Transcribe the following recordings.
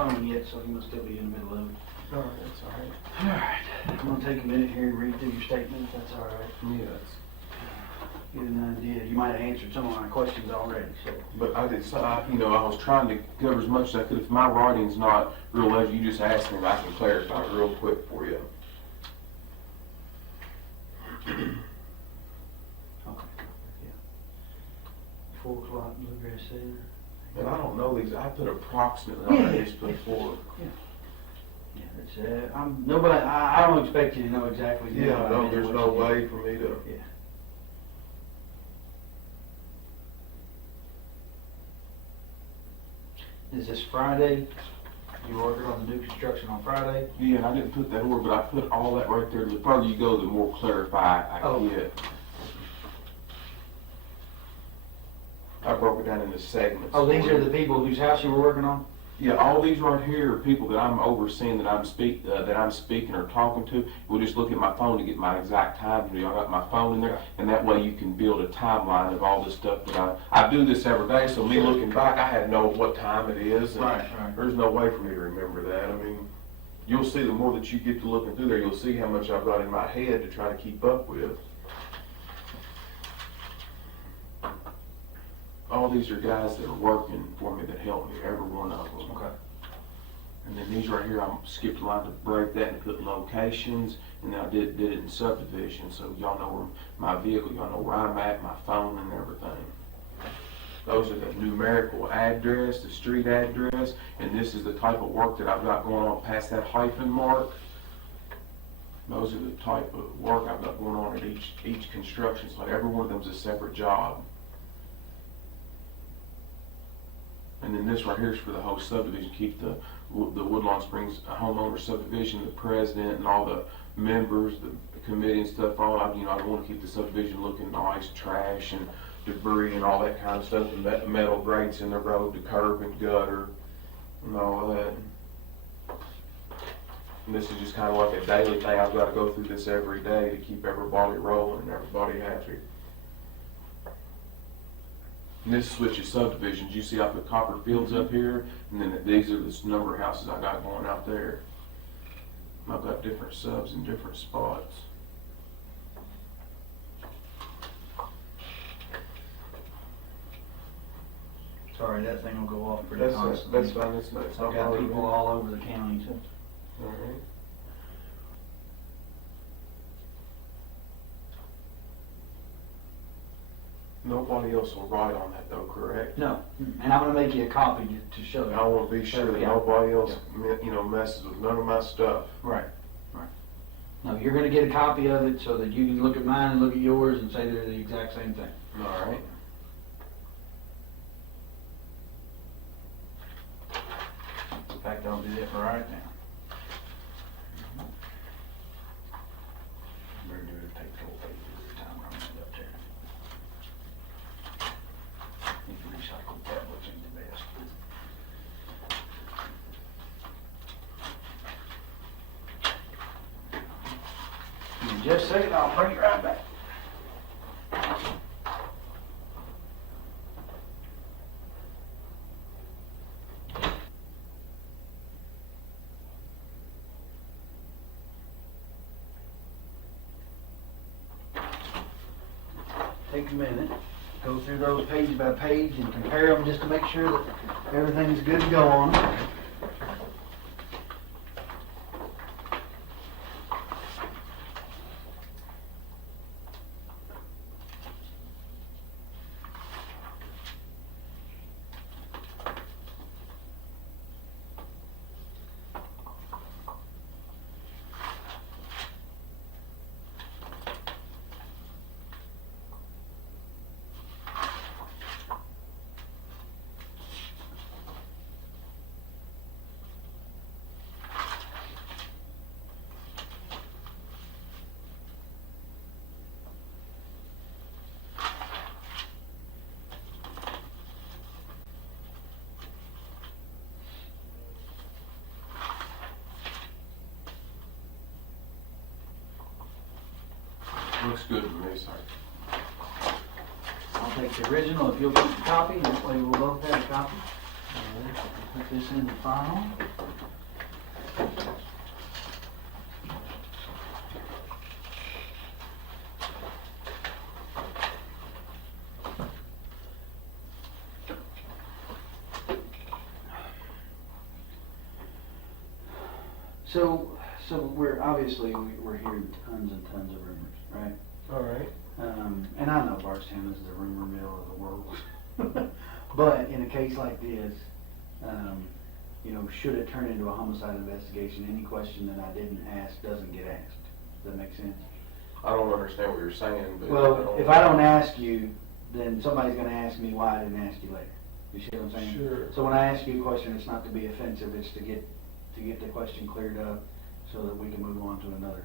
phone yet, so he must still be in the middle of it. All right, that's all right. Alright, I'm gonna take a minute here and read through your statement, if that's alright. Yes. Get an idea. You might have answered some of my questions already, so. But I did, I was trying to cover as much as I could. If my writing's not real legible, you just ask me and I can clarify it real quick for you. Okay. Yeah. 4 o'clock, Bluegrass Center. And I don't know these, I put approximately on these before. Yeah, it's, nobody, I don't expect you to know exactly. Yeah, no, there's no way for me to. Yeah. Is this Friday? You working on the new construction on Friday? Yeah, and I didn't put that order, but I put all that right there. The further you go, the more clarified I get. I broke it down into segments. Oh, these are the people whose house you were working on? Yeah, all these right here are people that I'm overseeing, that I'm speaking or talking to. We'll just look at my phone to get my exact time. I got my phone in there, and that way you can build a timeline of all this stuff that I do this every day. So me looking back, I had to know what time it is. And Right. There's no way for me to remember that. I mean, you'll see the more that you get to looking through there, you'll see how much I've got in my head to try to keep up with. All these are guys that are working for me that help me, every one of them. Okay. And then these right here, I skipped a line to break that and put locations, and then I did it in subdivision, so y'all know where my vehicle, y'all know where I'm at, my phone and everything. Those are the numerical address, the street address, and this is the type of work that I've got going on past that hyphen mark. Those are the type of work I've got going on at each construction site. Every one of them's a separate job. And then this right here is for the whole subdivision, keep the Woodlawn Springs homeowner subdivision, the president and all the members, the committee and stuff, I want to keep the subdivision looking nice, trash and debris and all that kind of stuff, and metal grates in the road, the curb and gutter and all of that. And this is just kind of like a daily thing. I've got to go through this every day to keep everybody rolling and everybody happy. And this switches subdivisions. You see I put Copper Fields up here, and then these are the number of houses I got going out there. I've got different subs in different spots. Sorry, that thing will go off pretty constantly. That's fine. It's not I've got people all over the county, so. All right. Nobody else will write on that though, correct? No, and I'm gonna make you a copy to show you. I want to be sure that nobody else, messes with none of my stuff. Right, right. No, you're gonna get a copy of it so that you can look at mine and look at yours and say they're the exact same thing. All right. In fact, I'll do that right now. Better do it, take 12 pages at a time, run that up there. These recycled tablets ain't the best. Give me just a second, I'll bring it right back. Take a minute, go through those page by page and compare them just to make sure that everything's good to go on them. Looks good to me, sorry. I'll take the original if you'll keep the copy, that way we'll both have a copy. Put this in the file. So we're obviously we're hearing tons and tons of rumors, right? All right. And I know Bardstown is the rumor mill of the world, but in a case like this, you know, should it turn into a homicide investigation, any question that I didn't ask doesn't get asked. Does that make sense? I don't understand what you're saying, but. Well, if I don't ask you, then somebody's gonna ask me why I didn't ask you later. You see what I'm saying? Sure. So when I ask you a question, it's not to be offensive, it's to get the question cleared up so that we can move on to another.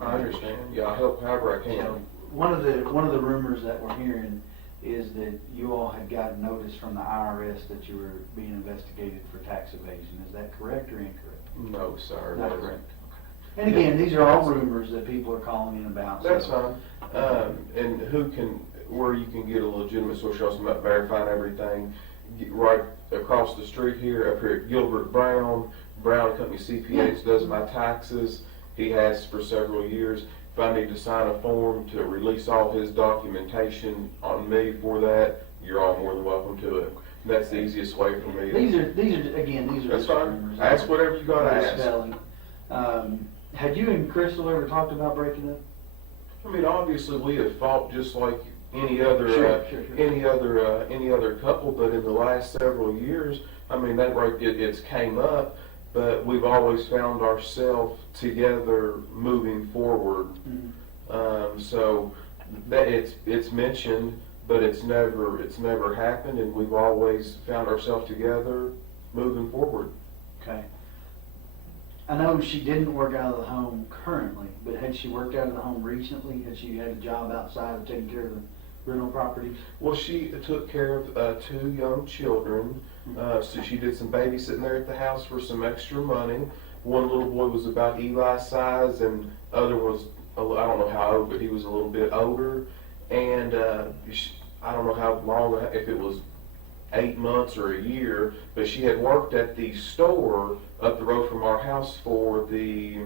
I understand. Yeah, I'll help however I So, can. one of the rumors that we're hearing is that you all had gotten notice from the IRS that you were being investigated for tax evasion. Is that correct or incorrect? No, sir. Not that correct. isn't. And again, these are all rumors that people are calling in about. That's so- fine. And where you can get a legitimate source, you're also not verifying everything. Right across the street here, up here at Gilbert Brown Company CPAs does my taxes. He has for several years. If I need to sign a form to release all his documentation on me for that, you're all more than welcome to it. That's the easiest way for me. These are again, these are That's just fine. rumors. Ask whatever you gotta They're ask. spelling. Had you and Crystal ever talked about breaking up? I mean, obviously, we have fought just like any other Sure. any other couple, but in the last several years, I mean, it's came up, but we've always found ourselves together moving forward. Mm-hmm. So that it's mentioned, but it's never happened, and we've always found ourselves together moving forward. Okay. I know she didn't work out of the home currently, but had she worked out of the home recently? Had she had a job outside of taking care of the rental properties? Well, she took care of 2 young children, so she did some babysitting there at the house for some extra money. One little boy was about Eli's size, and other was, I don't know how old, but he was a little bit older. And I don't know how long, if it was 8 months or a year, but she had worked at the store up the road from our house for the,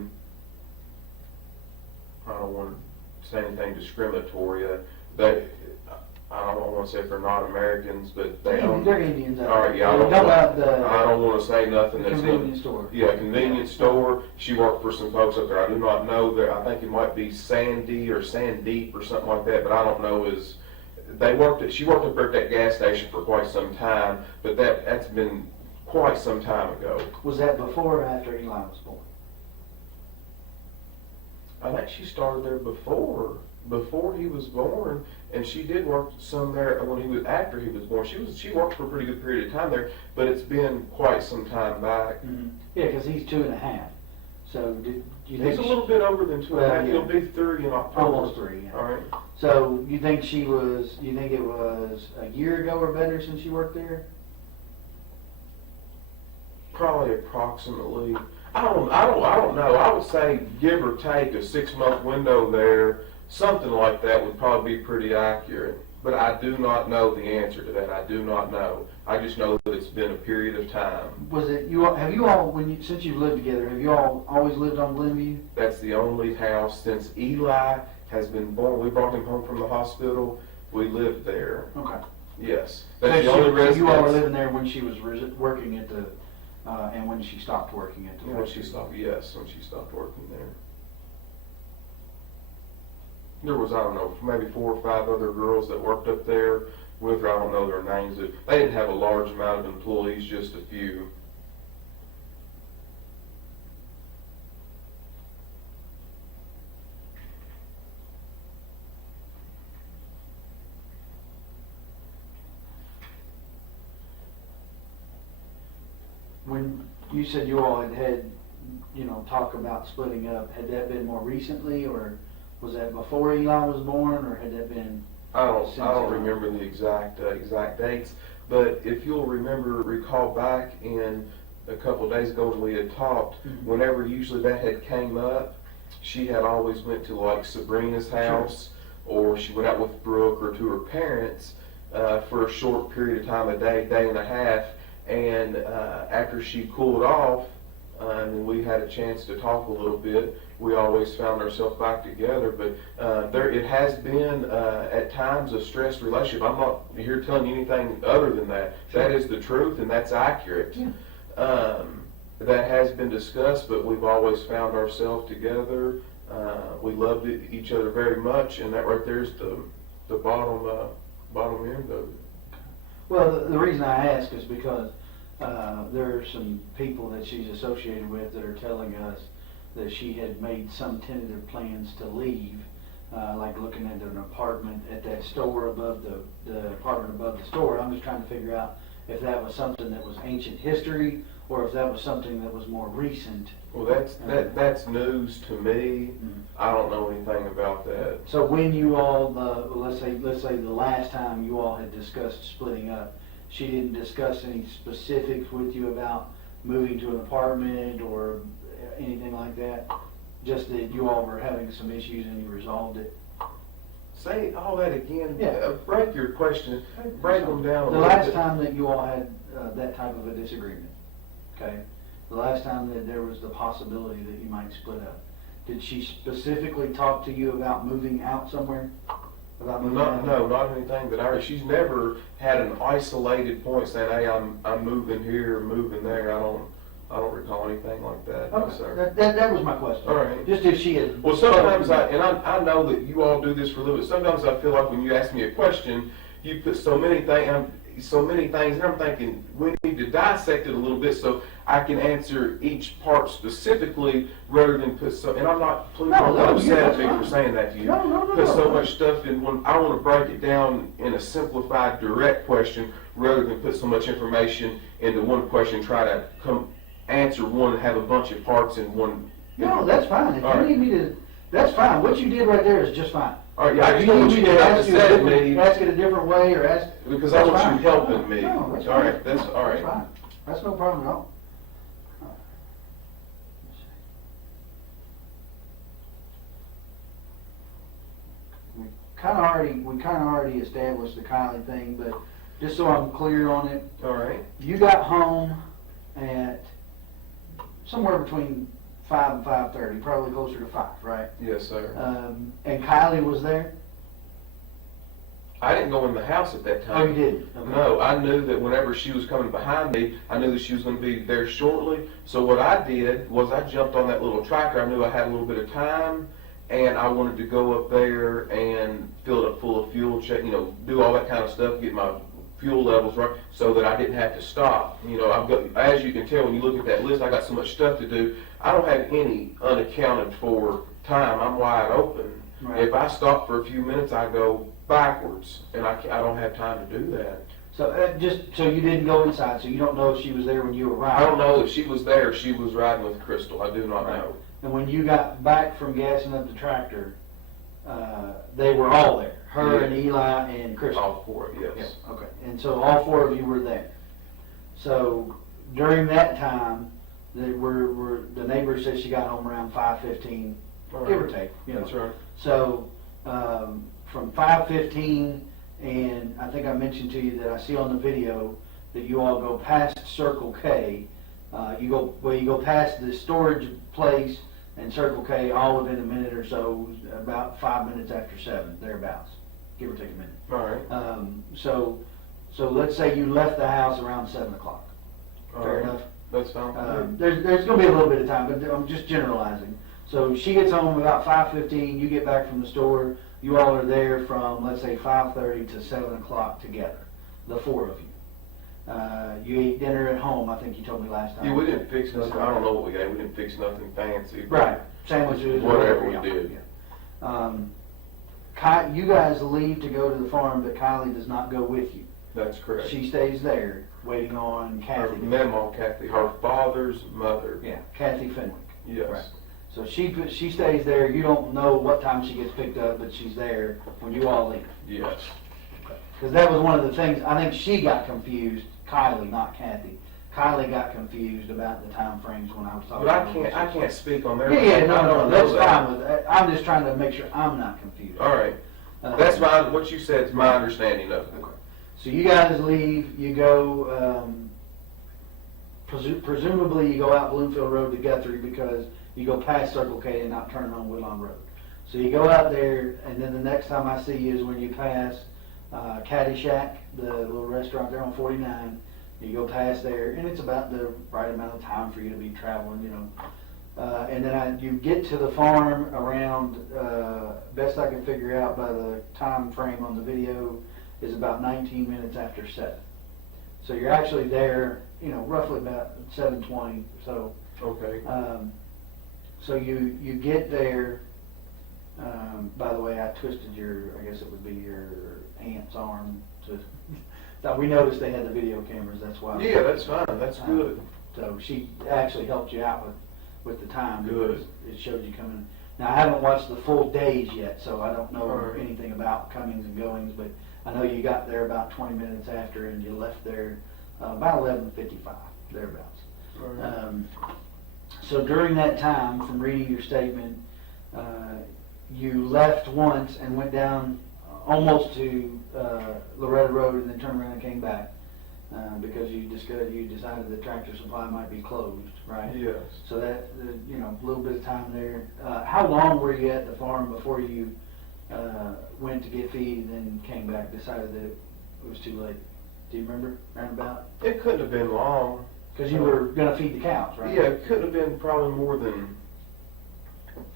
I don't want to say anything discriminatory, I don't want to say if they're not Americans, but they own. They're Indians. All right, yeah, I don't want to say nothing that's convenience store. Yeah, convenience store. She worked for some folks up there. I do not know that. I think it might be Sandy or Sandeep or something like that, but I don't know. She worked up there at that gas station for quite some time, but that's been quite some time ago. Was that before or after Eli was born? I think she started there before he was born, and she did work some there after he was born. She worked for a pretty good period of time there, but it's been quite some time back. Mm-hmm. Yeah, because he's 2.5. So did you think He's a little bit over than 2.5. Well, yeah. He'll be 3 in October. Almost 3. Yeah. All right. So you think it was a year ago or better since you worked there? Probably approximately. I don't know. I would say give or take a 6-month window there, something like that would probably be pretty accurate. But I do not know the answer to that. I do not know. I just know that it's been a period of time. Was it since you've lived together, have you all always lived on Glenview? That's the only house since Eli has been born. We brought him home from the hospital. We lived there. Okay. Yes. So That's the only residence. you all were living there when she was working at the, and when she stopped working at the. When she stopped working there. There was, I don't know, maybe 4 or 5 other girls that worked up there with her. I don't know their names. They didn't have a large amount of employees, just a few. When you said you all had talk about splitting up, had that been more recently, or was that before Eli was born, or had that been? I don't remember the exact dates, but if you'll recall back in a couple of days ago when we had talked, Mm-hmm. whenever usually that had came up, she had always went to like Sabrina's house, or she went out with Brooke or to her parents for a short period of time, a day and a half, and after she cooled off, and then we had a chance to talk a little bit. We always found ourselves back together, but it has been at times a stressed relationship. I'm not here telling you anything other than that. Sure. That is the truth, and that's accurate. Yeah. That has been discussed, but we've always found ourselves together. We loved each other very much, and that right there is the bottom end of it. Well, the reason I ask is because there are some people that she's associated with that are telling us that she had made some tentative plans to leave, like looking at an apartment at that store above the apartment above the store. I'm just trying to figure out if that was something that was ancient history or if that was something that was more recent. Well, that's news to me. I don't know anything about that. So when you all, let's say the last time you all had discussed splitting up, she didn't discuss any specifics with you about moving to an apartment or anything like that? Just that you all were having some issues and you resolved it? Say all that again. Yeah. Break your question. Break them down a The little last bit. time that you all had that type of a disagreement, okay? The last time that there was the possibility that you might split up, did she specifically talk to you about moving out somewhere? About moving out? No, not anything that I. She's never had an isolated point saying, "Hey, I'm moving here, moving there." I don't recall anything like that. No, Okay, sir. that was my question. All right. Just if she had. Well, sometimes I know that you all do this for a living. Sometimes I feel like when you ask me a question, you put so many things, and I'm thinking we need to dissect it a little bit so I can answer each part specifically rather than put so. And I'm not. Please don't get upset at me for saying that to you. No. Put so much stuff in one. I want to break it down in a simplified, direct question rather than put so much information into one question. Try to answer one and have a bunch of parts in one. No, that's fine. If All you right. need me to, that's fine. What you did right there is just fine. All right, yeah, I If just want need you me to have ask to you a say different- me. ask it a different way or ask. Because I that's want fine. you helping me. No, that's All fine. right, that's all right. That's fine. That's no problem at all. We kind of already established the Kylie thing, but just so I'm clear on it, All right. you got home at somewhere between 5 and 5:30, probably closer to 5, right? Yes, sir. And Kylie was there? I didn't go in the house at that time. Oh, you didn't? Okay. No, I knew that whenever she was coming behind me, I knew that she was going to be there shortly. So what I did was I jumped on that little tractor. I knew I had a little bit of time, and I wanted to go up there and fill it up full of fuel, check, do all that kind of stuff, get my fuel levels right, so that I didn't have to stop. I've got, as you can tell when you look at that list, I got so much stuff to do. I don't have any unaccounted for time. I'm wide open. Right. If I stop for a few minutes, I go backwards, and I don't have time to do that. So so you didn't go inside, so you don't know if she was there when you arrived? I don't know if she was there, she was riding with Crystal. I do not know. And when you got back from gassing up the tractor, they were all there, her and Eli and Crystal? All four, yes. Yeah, okay, and so all four of you were there. So during that time, the neighbor said she got home around 5:15, give or take. That's right. So from 5:15, and I think I mentioned to you that I see on the video that you all go past Circle K. You go past the storage place and Circle K all within a minute or so, about 5 minutes after 7, thereabouts, give or take a minute. All right. So let's say you left the house around 7 o'clock. Fair enough? That's fine. There's going to be a little bit of time, but I'm just generalizing. So she gets home about 5:15, you get back from the store, you all are there from, let's say, 5:30 to 7 o'clock together, the four of you. You ate dinner at home, I think you told me last time. Yeah, we didn't fix nothing. I don't know what we ate. We didn't fix nothing fancy. Right, sandwiches. Whatever we yeah. did. You guys leave to go to the farm, but Kylie does not go with you. That's correct. She stays there, waiting on Her Kathy. Mamaw Kathy, her father's mother. Yeah, Kathy Fenwick. Yes. Right. So she stays there. You don't know what time she gets picked up, but she's there when you all leave. Yes. Because that was one of the things, I think she got confused, Kylie, not Kathy. Kylie got confused about the time frames when I was talking. But I can't speak on their. Yeah, no, I don't know that's that. fine with that. I'm just trying to make sure I'm not confused. All right. That's what you said is my understanding of it. Okay. So you guys leave, you go, presumably you go out Bloomfield Road to Guthrie because you go past Circle K and not turn on Woodlawn Road. So you go out there, and then the next time I see you is when you pass Caddy Shack, the little restaurant there on 49. You go past there, and it's about the right amount of time for you to be traveling, you know. And then you get to the farm around, best I can figure out by the time frame on the video, is about 19 minutes after 7. So you're actually there, you know, roughly about 7:20. So Okay. so you get there. By the way, I twisted I guess it would be your aunt's arm to. We noticed they had the video cameras. That's why. Yeah, that's fine. That's good. So she actually helped you out with the time. Good. It showed you coming. Now I haven't watched the full days yet, so I don't know Right. anything about comings and goings. But I know you got there about 20 minutes after, and you left there about 11:55 thereabouts. Right. So during that time, from reading your statement, you left once and went down almost to Loretta Road and then turned around and came back because you decided the Tractor Supply might be closed, right? Yes. So that, you know, a little bit of time there. How long were you at the farm before you went to get feed and then came back, decided that it was too late? Do you remember, roundabout? It couldn't have been long. Because you were going to feed the cows, right? Yeah, it couldn't have been probably more than,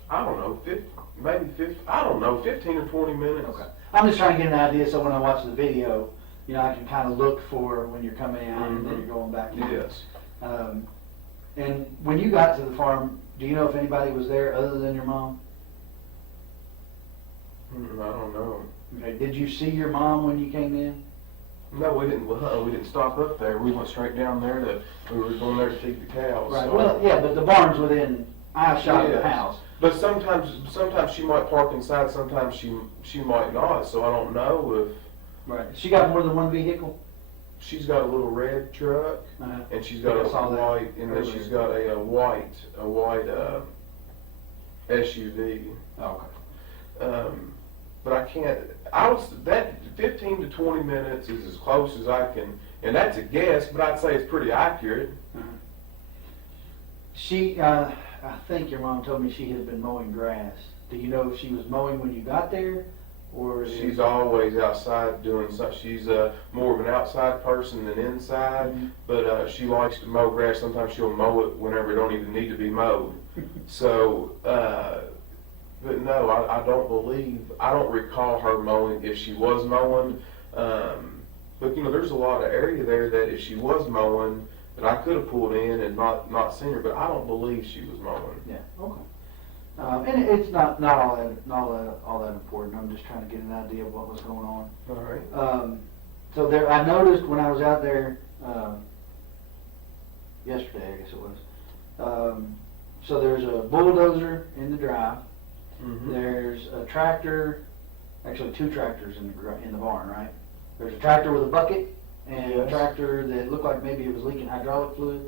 I don't know, 15 or 20 minutes. Okay. I'm just trying to get an idea so when I watch the video, you know, I can kind of look for when you're coming out and then you're going back in. Yes. And when you got to the farm, do you know if anybody was there other than your mom? I don't know. Okay. Did you see your mom when you came in? No, we didn't. We didn't stop up there. We went straight down there we were going there to feed the cows. Right. So. Well, yeah, but the barn's within eyeshot of the house. But sometimes she might park inside. Sometimes she might not. So I don't know if. Right. She got more than one vehicle? She's got a little red truck, and she's got a white, and then she's got a white SUV. Oh, okay. But I can't. That 15 to 20 minutes is as close as I can, and that's a guess. But I'd say it's pretty accurate. She, I think your mom told me she had been mowing grass. Do you know if she was mowing when you got there, or? She's always outside doing something. She's more of an outside person than inside, but she likes to mow grass. Sometimes she'll mow it whenever it don't even need to be mowed. So, but no, I don't recall her mowing if she was mowing. But you know, there's a lot of area there that if she was mowing, that I could have pulled in and not seen her, but I don't believe she was mowing. Yeah. Okay. And it's not all that important. I'm just trying to get an idea of what was going on. All right. So there, I noticed when I was out there yesterday, I guess it was. So there's a bulldozer in the drive. Mm-hmm. There's a tractor, actually two tractors in the barn, right? There's a tractor with a bucket and a tractor that looked like maybe it was leaking hydraulic fluid.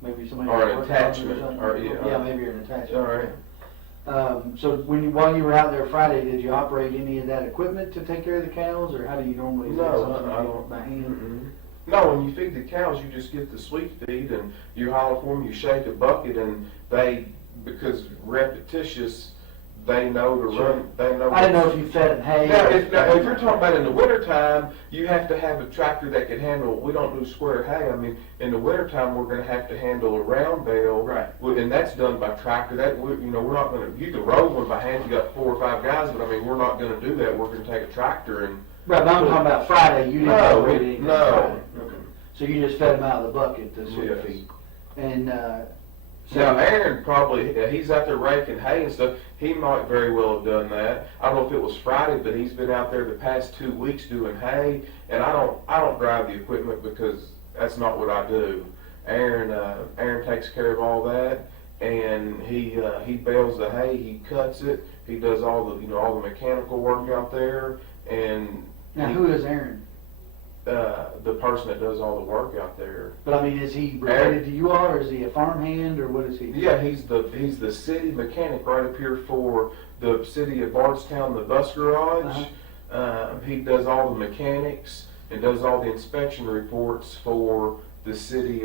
Maybe somebody or was an working on it attachment, something. or yeah, Maybe an attachment. All right. So while you were out there Friday, did you operate any of that equipment to take care of the cows, or how do you normally do something I don't. by hand? Mm-mm. No, when you feed the cows, you just get the sweet feed and you holler for them. You shake a bucket, and because repetitious, they know to run. They know. I didn't know if you fed them hay. Now, if you're talking about in the wintertime, you have to have a tractor that can handle. We don't do square hay. I mean, in the wintertime, we're going to have to handle a round bale, right? And that's done by tractor. We're not going to. You can roll one by hand. You got 4 or 5 guys, but I mean, we're not going to do that. We're going to take a tractor and. Right, but I'm talking about Friday. You didn't operate anything. No. Okay. So you just fed them out of the bucket, the sweet Yes. feed, and. So now Aaron probably, he's out there raking hay and stuff, he might very well have done that. I don't know if it was Friday, but he's been out there the past 2 weeks doing hay, and I don't drive the equipment because that's not what I do. Aaron takes care of all that, and he bales the hay, he cuts it, he does all the mechanical work out there, and. Now who is Aaron? The person that does all the work out there. But I mean, is he related to you all, or is he a farmhand, or what is he? Yeah, he's the city mechanic right up here for the city of Bardstown, the bus garage. He does all the mechanics and does all the inspection reports for the city,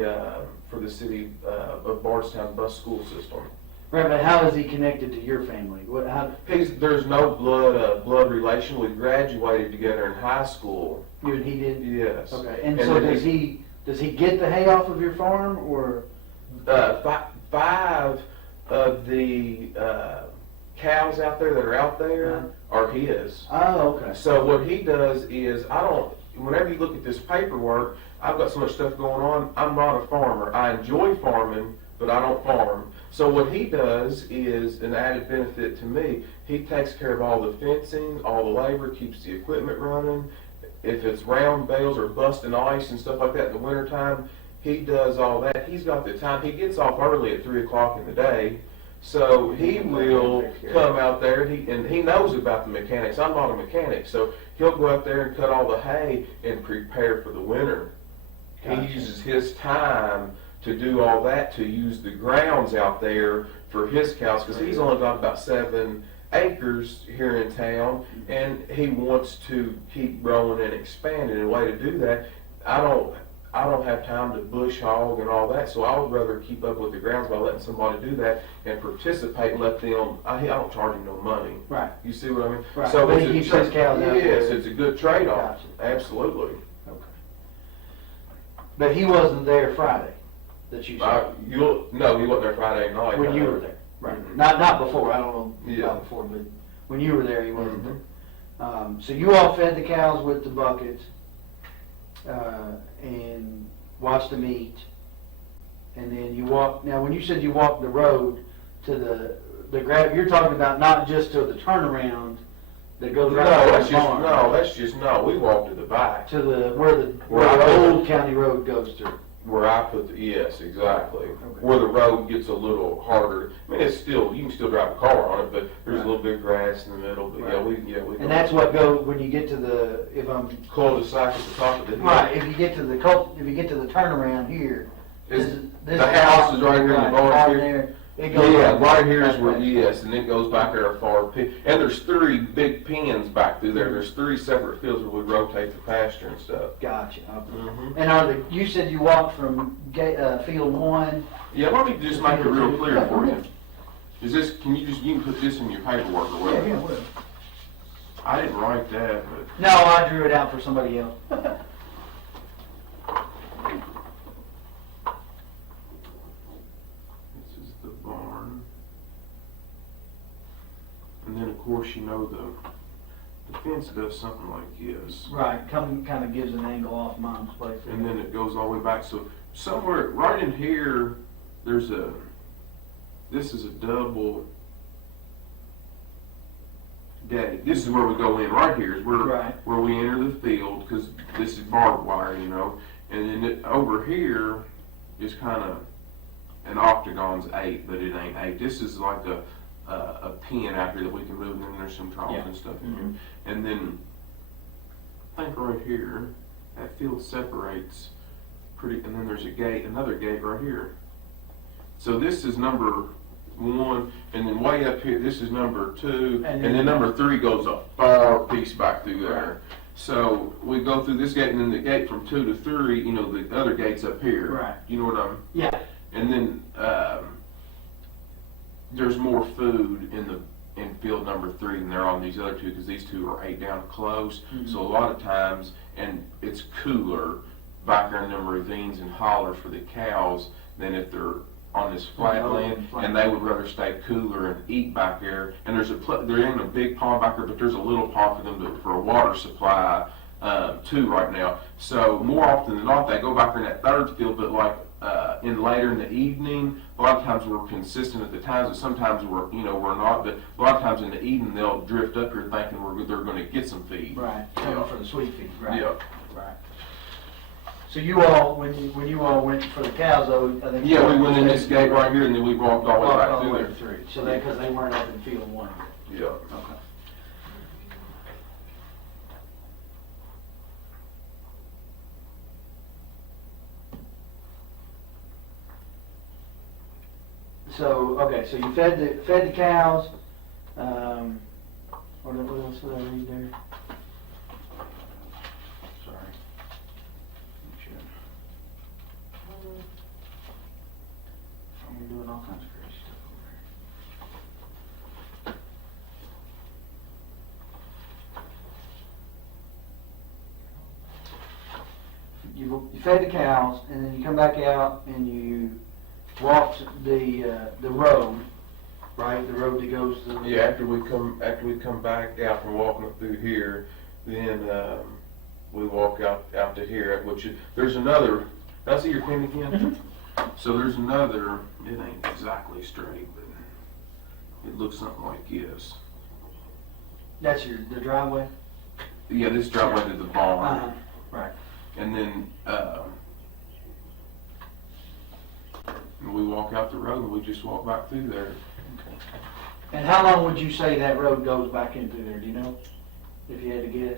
for the city of Bardstown bus school system. Right, but how is he connected to your family? What, how, There's no blood relation. We graduated together in high school. you and he did? Yes. Okay, and And so then does he get the hay off of your farm, or? Five of the cows out there that are out there are his. Oh, okay. So what he does is, whenever you look at this paperwork, I've got so much stuff going on, I'm not a farmer. I enjoy farming, but I don't farm. So what he does is an added benefit to me. He takes care of all the fencing, all the labor, keeps the equipment running. If it's round bales or busting ice and stuff like that in the wintertime, he does all that. He's got the time. He gets off early at 3 o'clock in the day. So he will come out there, and he knows about the mechanics. I'm not a mechanic, so he'll go out there and cut all the hay and prepare for the winter. Gotcha. He uses his time to do all that, to use the grounds out there for his cows, because he's only got about 7 acres here in town, and he wants to keep growing and expanding. And a way to do that, I don't have time to bush hog and all that, so I would rather keep up with the grounds by letting somebody do that and participate and let them. I don't charge him no money. Right. You see what I mean? Right. So But it's he keeps his cows out yes, there. it's a good trade-off. Gotcha. Absolutely. Okay. But he wasn't there Friday, that you saw? No, he wasn't there Friday night. When you were there? Right. Mhm. Not before, I don't know Yeah. about before, but when you were there, he wasn't Mhm. there. So you all fed the cows with the buckets, and watched them eat, and then you walked. Now, when you said you walked the road to the grab, you're talking about not just to the turnaround that goes right by the barn. We walked to the back To where the Where old county road goes through. where I put yes, exactly. Where the road gets a little harder. I mean, you can still drive a car on it, but there's a little bit of grass in the middle. But Right. we. And that's what goes when you get to the cul-de-sac at the top of the hill. right. If you get to the turnaround here, this the house is right here in the barn here. there. It goes Yeah, on right here is that where, way. yes, and it goes back there a far, and there's 3 big pens back through there. There's 3 separate fields where we rotate the pasture and stuff. Gotcha. Okay. Mhm. And you said you walked from field 1. Yeah, let me just make it real clear for you. You can put this in your paperwork or whatever. Yeah, well. I didn't write that, but. No, I drew it out for somebody else. This is the barn. And then, of course, the fence does something like this. Right. Kind of gives an angle off Mom's place. And then it goes all the way back. So somewhere right in here, this is a double gate. This is where we go in. Right here is where we enter the field, because this is barbed wire, And then over here is kind of an octagon's 8, but it ain't 8. This is like a pen out here that we can move, and then there's some troughs and stuff in here. And then I think right here, that field separates and then there's another gate right here. So this is number 1, and then way up here, this is number 2, and then number 3 goes a far piece back through there. Right. So we go through this gate, and then the gate from 2 to 3, the other gate's up here. Right. You know what I'm? Yeah. And then there's more food in field number 3 than there are on these other 2, because these 2 are 8 down close. Mm-hmm. So a lot of times, and it's cooler back there in them ravines and hollers for the cows than if they're on this flat land, and they would rather stay cooler and eat back there. And there ain't a big pond back there, but there's a little pond for them for a water supply too right now. So more often than not, they go back there in that 3rd field, but like later in the evening, a lot of times we're consistent at the times, but sometimes we're not. But a lot of times in the evening, they'll drift up here thinking they're going to get some feed. Right. For the sweet feed. Right. Yeah. Right. So you all, when you all went for the cows, though, I think. Yeah, we went in this gate right here, and then we walked all the way back through there. So because they weren't up in field 1. Yeah. Okay. So you fed the cows. What else did I read there? Sorry. you fed the cows, and then you come back out and you walked the road, right? The road that goes to the... Yeah, after we come back out from walking up through here, then we walk out to here, which is, there's another. Did I see your pin again? Mm-hmm. So there's another. It ain't exactly straight, but it looks something like this. That's the driveway? Yeah, this driveway to the barn. Right. And then we walk out the road and we just walk back through there. Okay. And how long would you say that road goes back into there, do you know? If you had to guess?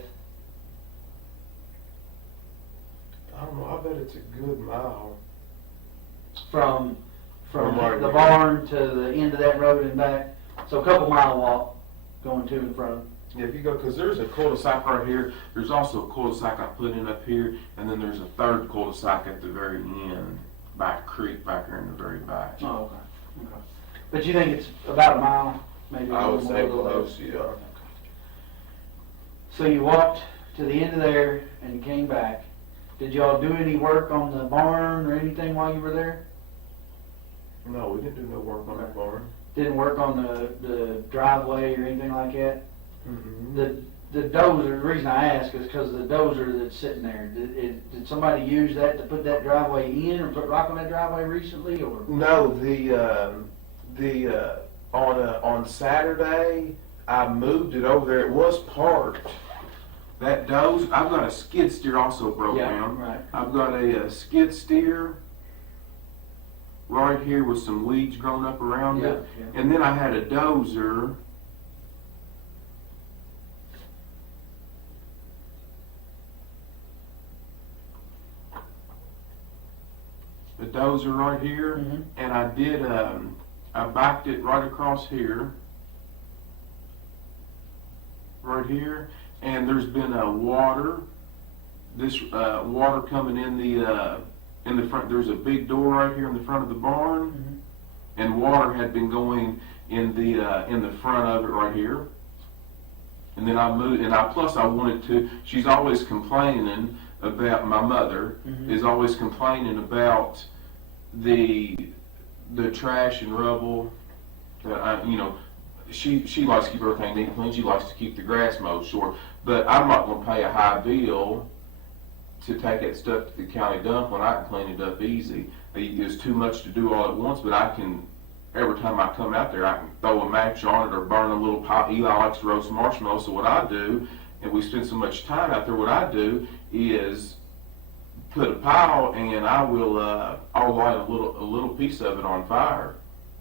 I don't know, I bet it's a good mile. From right the here. barn to the end of that road and back? So a couple mile walk going to and from. Yeah, if you go, because there's a cul-de-sac right here, there's also a cul-de-sac I put in up here, and then there's a third cul-de-sac at the very end, by a creek back here in the very back. Oh, okay. Okay. But you think it's about a mile, maybe? I would a say little more, close, yeah. Okay. So you walked to the end of there and came back. Did y'all do any work on the barn or anything while you were there? No, we didn't do no work on that barn. Didn't work on the driveway or anything like that? Mm-hmm. The dozer, the reason I ask is because the dozer that's sitting there, did somebody use that to put that driveway in or put rock on that driveway recently, or? No, on Saturday, I moved it over there. It was parked. That dozer, I've got a skid steer also broke down. Right. I've got a skid steer right here with some weeds growing up around it. Yeah. And then I had a dozer. The dozer right here, Mm-hmm. and I did, I backed it right across here, right here, and there's been water, water coming in the front. There's a big door right here in the front of the barn, Mm-hmm. and water had been going in the front of it right here. And then I moved, and plus I wanted to. She's always complaining about, my mother Mm-hmm. is always complaining about the trash and rubble that she likes to keep everything neat and clean. She likes to keep the grass mowed short, but I'm not going to pay a high bill to take that stuff to the county dump when I can clean it up easy. It's too much to do all at once, but I can. Every time I come out there, I can throw a match on it or burn a little pile. Eli likes to roast marshmallows, so what I do, and we spend so much time out there, what I do is put a pile, and I'll light a little piece of it on fire.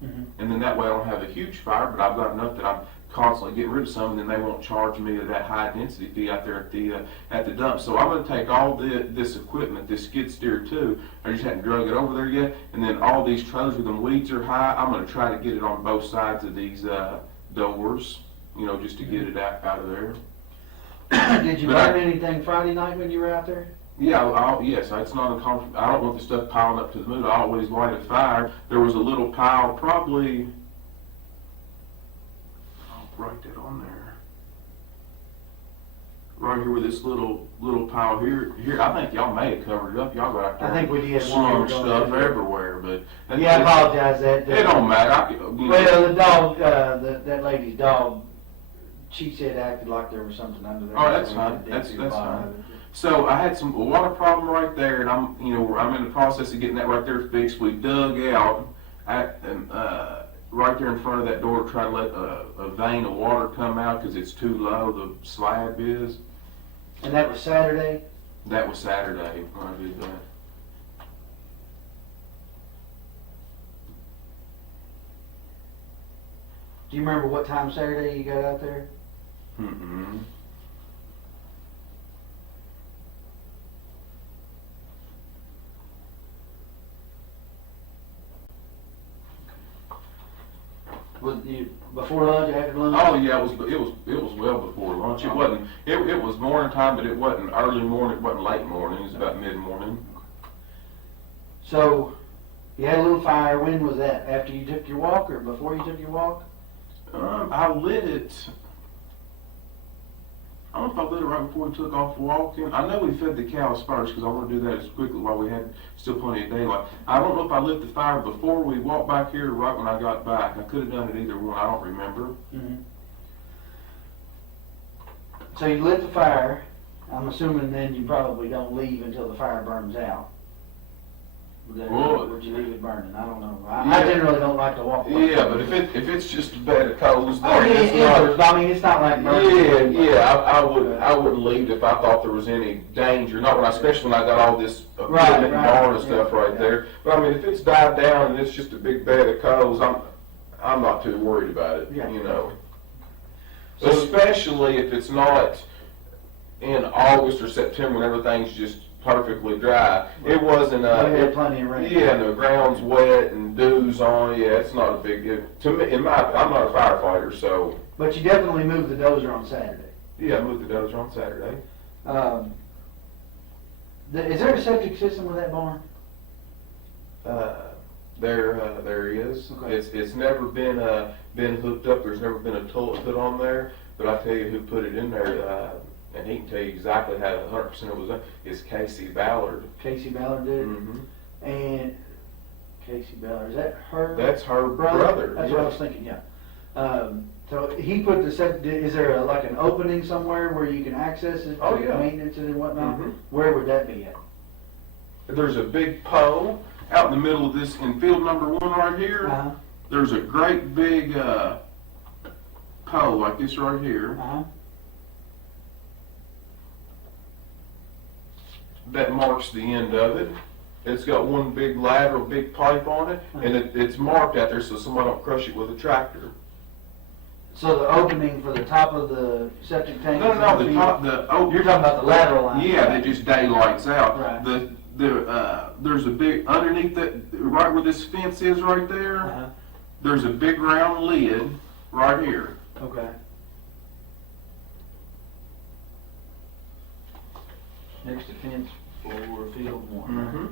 Mm-hmm. And then that way I don't have a huge fire, but I've got enough that I'm constantly getting rid of some, and then they won't charge me that high density fee out there at the dump. So I'm going to take all this equipment, this skid steer too. I just haven't drug it over there yet, and then all these trailers where the weeds are high, I'm going to try to get it on both sides of these doors, just to get it out of there. Did you burn anything Friday night when you were out there? Yeah, yes, it's not uncomfortable. I don't want the stuff piling up to the moon. I always light a fire. There was a little pile, probably, I'll write that on there. Right here with this little pile here, I think y'all may have covered it up. Y'all got out there. I think we did. Slung stuff everywhere, but. Yeah, I apologize. It don't matter. Well, the dog, that lady's dog, she said acted like there was something under there. Oh, that's fine. That's fine. So I had a water problem right there, and I'm in the process of getting that right there fixed. We dug out right there in front of that door to try to let a vein of water come out because it's too low. The slab is. And that was Saturday? That was Saturday when I did that. Do you remember what time Saturday you got out there? Mm-mm. Was you before lunch, after lunch? Oh yeah, it was well before lunch. It wasn't. It was morning time, but it wasn't early morning. It wasn't late morning. It was about mid morning. So you had a little fire. When was that? After you took your walk or before you took your walk? I lit it. I don't know if I lit it right before we took off walking. I know we fed the cows first because I want to do that as quickly while we had still plenty of daylight. I don't know if I lit the fire before we walked back here or right when I got back. I could have done it either one. I don't remember. Mm-hmm. So you lit the fire. I'm assuming then you probably don't leave until the fire burns out. Well, Would you leave it burning? I don't know. Yeah. I generally don't like to walk. Yeah, but if it's just a bed of coals, Oh, then yeah, it's yeah, not. I mean, it's not like burning. I wouldn't leave if I thought there was any danger. Not when especially when I got all this equipment and barn and stuff right there. But I mean, if it's died down and it's just a big bed of coals, I'm not too worried about it. Yeah. You know. So, Especially if it's not in August or September when everything's just perfectly dry. It wasn't. we had plenty of rain. Yeah, and the ground's wet and dew's on it. Yeah, it's not a big deal. To me, I'm not a firefighter, so. But you definitely moved the dozer on Saturday. Yeah, I moved the dozer on Saturday. Is there a septic system with that barn? There is. Okay. It's never been hooked up. There's never been a toilet put on there. But I tell you who put it in there, and he can tell you exactly how 100% it was done. Is Casey Ballard. Casey Ballard did. Mm-hmm. And Casey Ballard, is that her? That's her brother. That's yeah. what I was thinking. Yeah. So he put the septic. Is there like an opening somewhere where you can access it? Oh, for yeah. Maintenance and whatnot. Mm-hmm. Where would that be at? There's a big pole out in the middle of this, in field number 1 right here. Uh-huh. There's a great big pole like this right here Uh-huh. that marks the end of it. It's got one big lateral, big pipe on it, and it's marked out there so somebody don't crush it with a tractor. So the opening for the top of the septic tank? No, is no, in the field? top, You're talking about the lateral line. Yeah, that just daylights out. Right. There's a big, underneath that, right where this fence is right there, Uh-huh. there's a big round lid right here. Okay. Next to fence for field 1. Mm-hmm.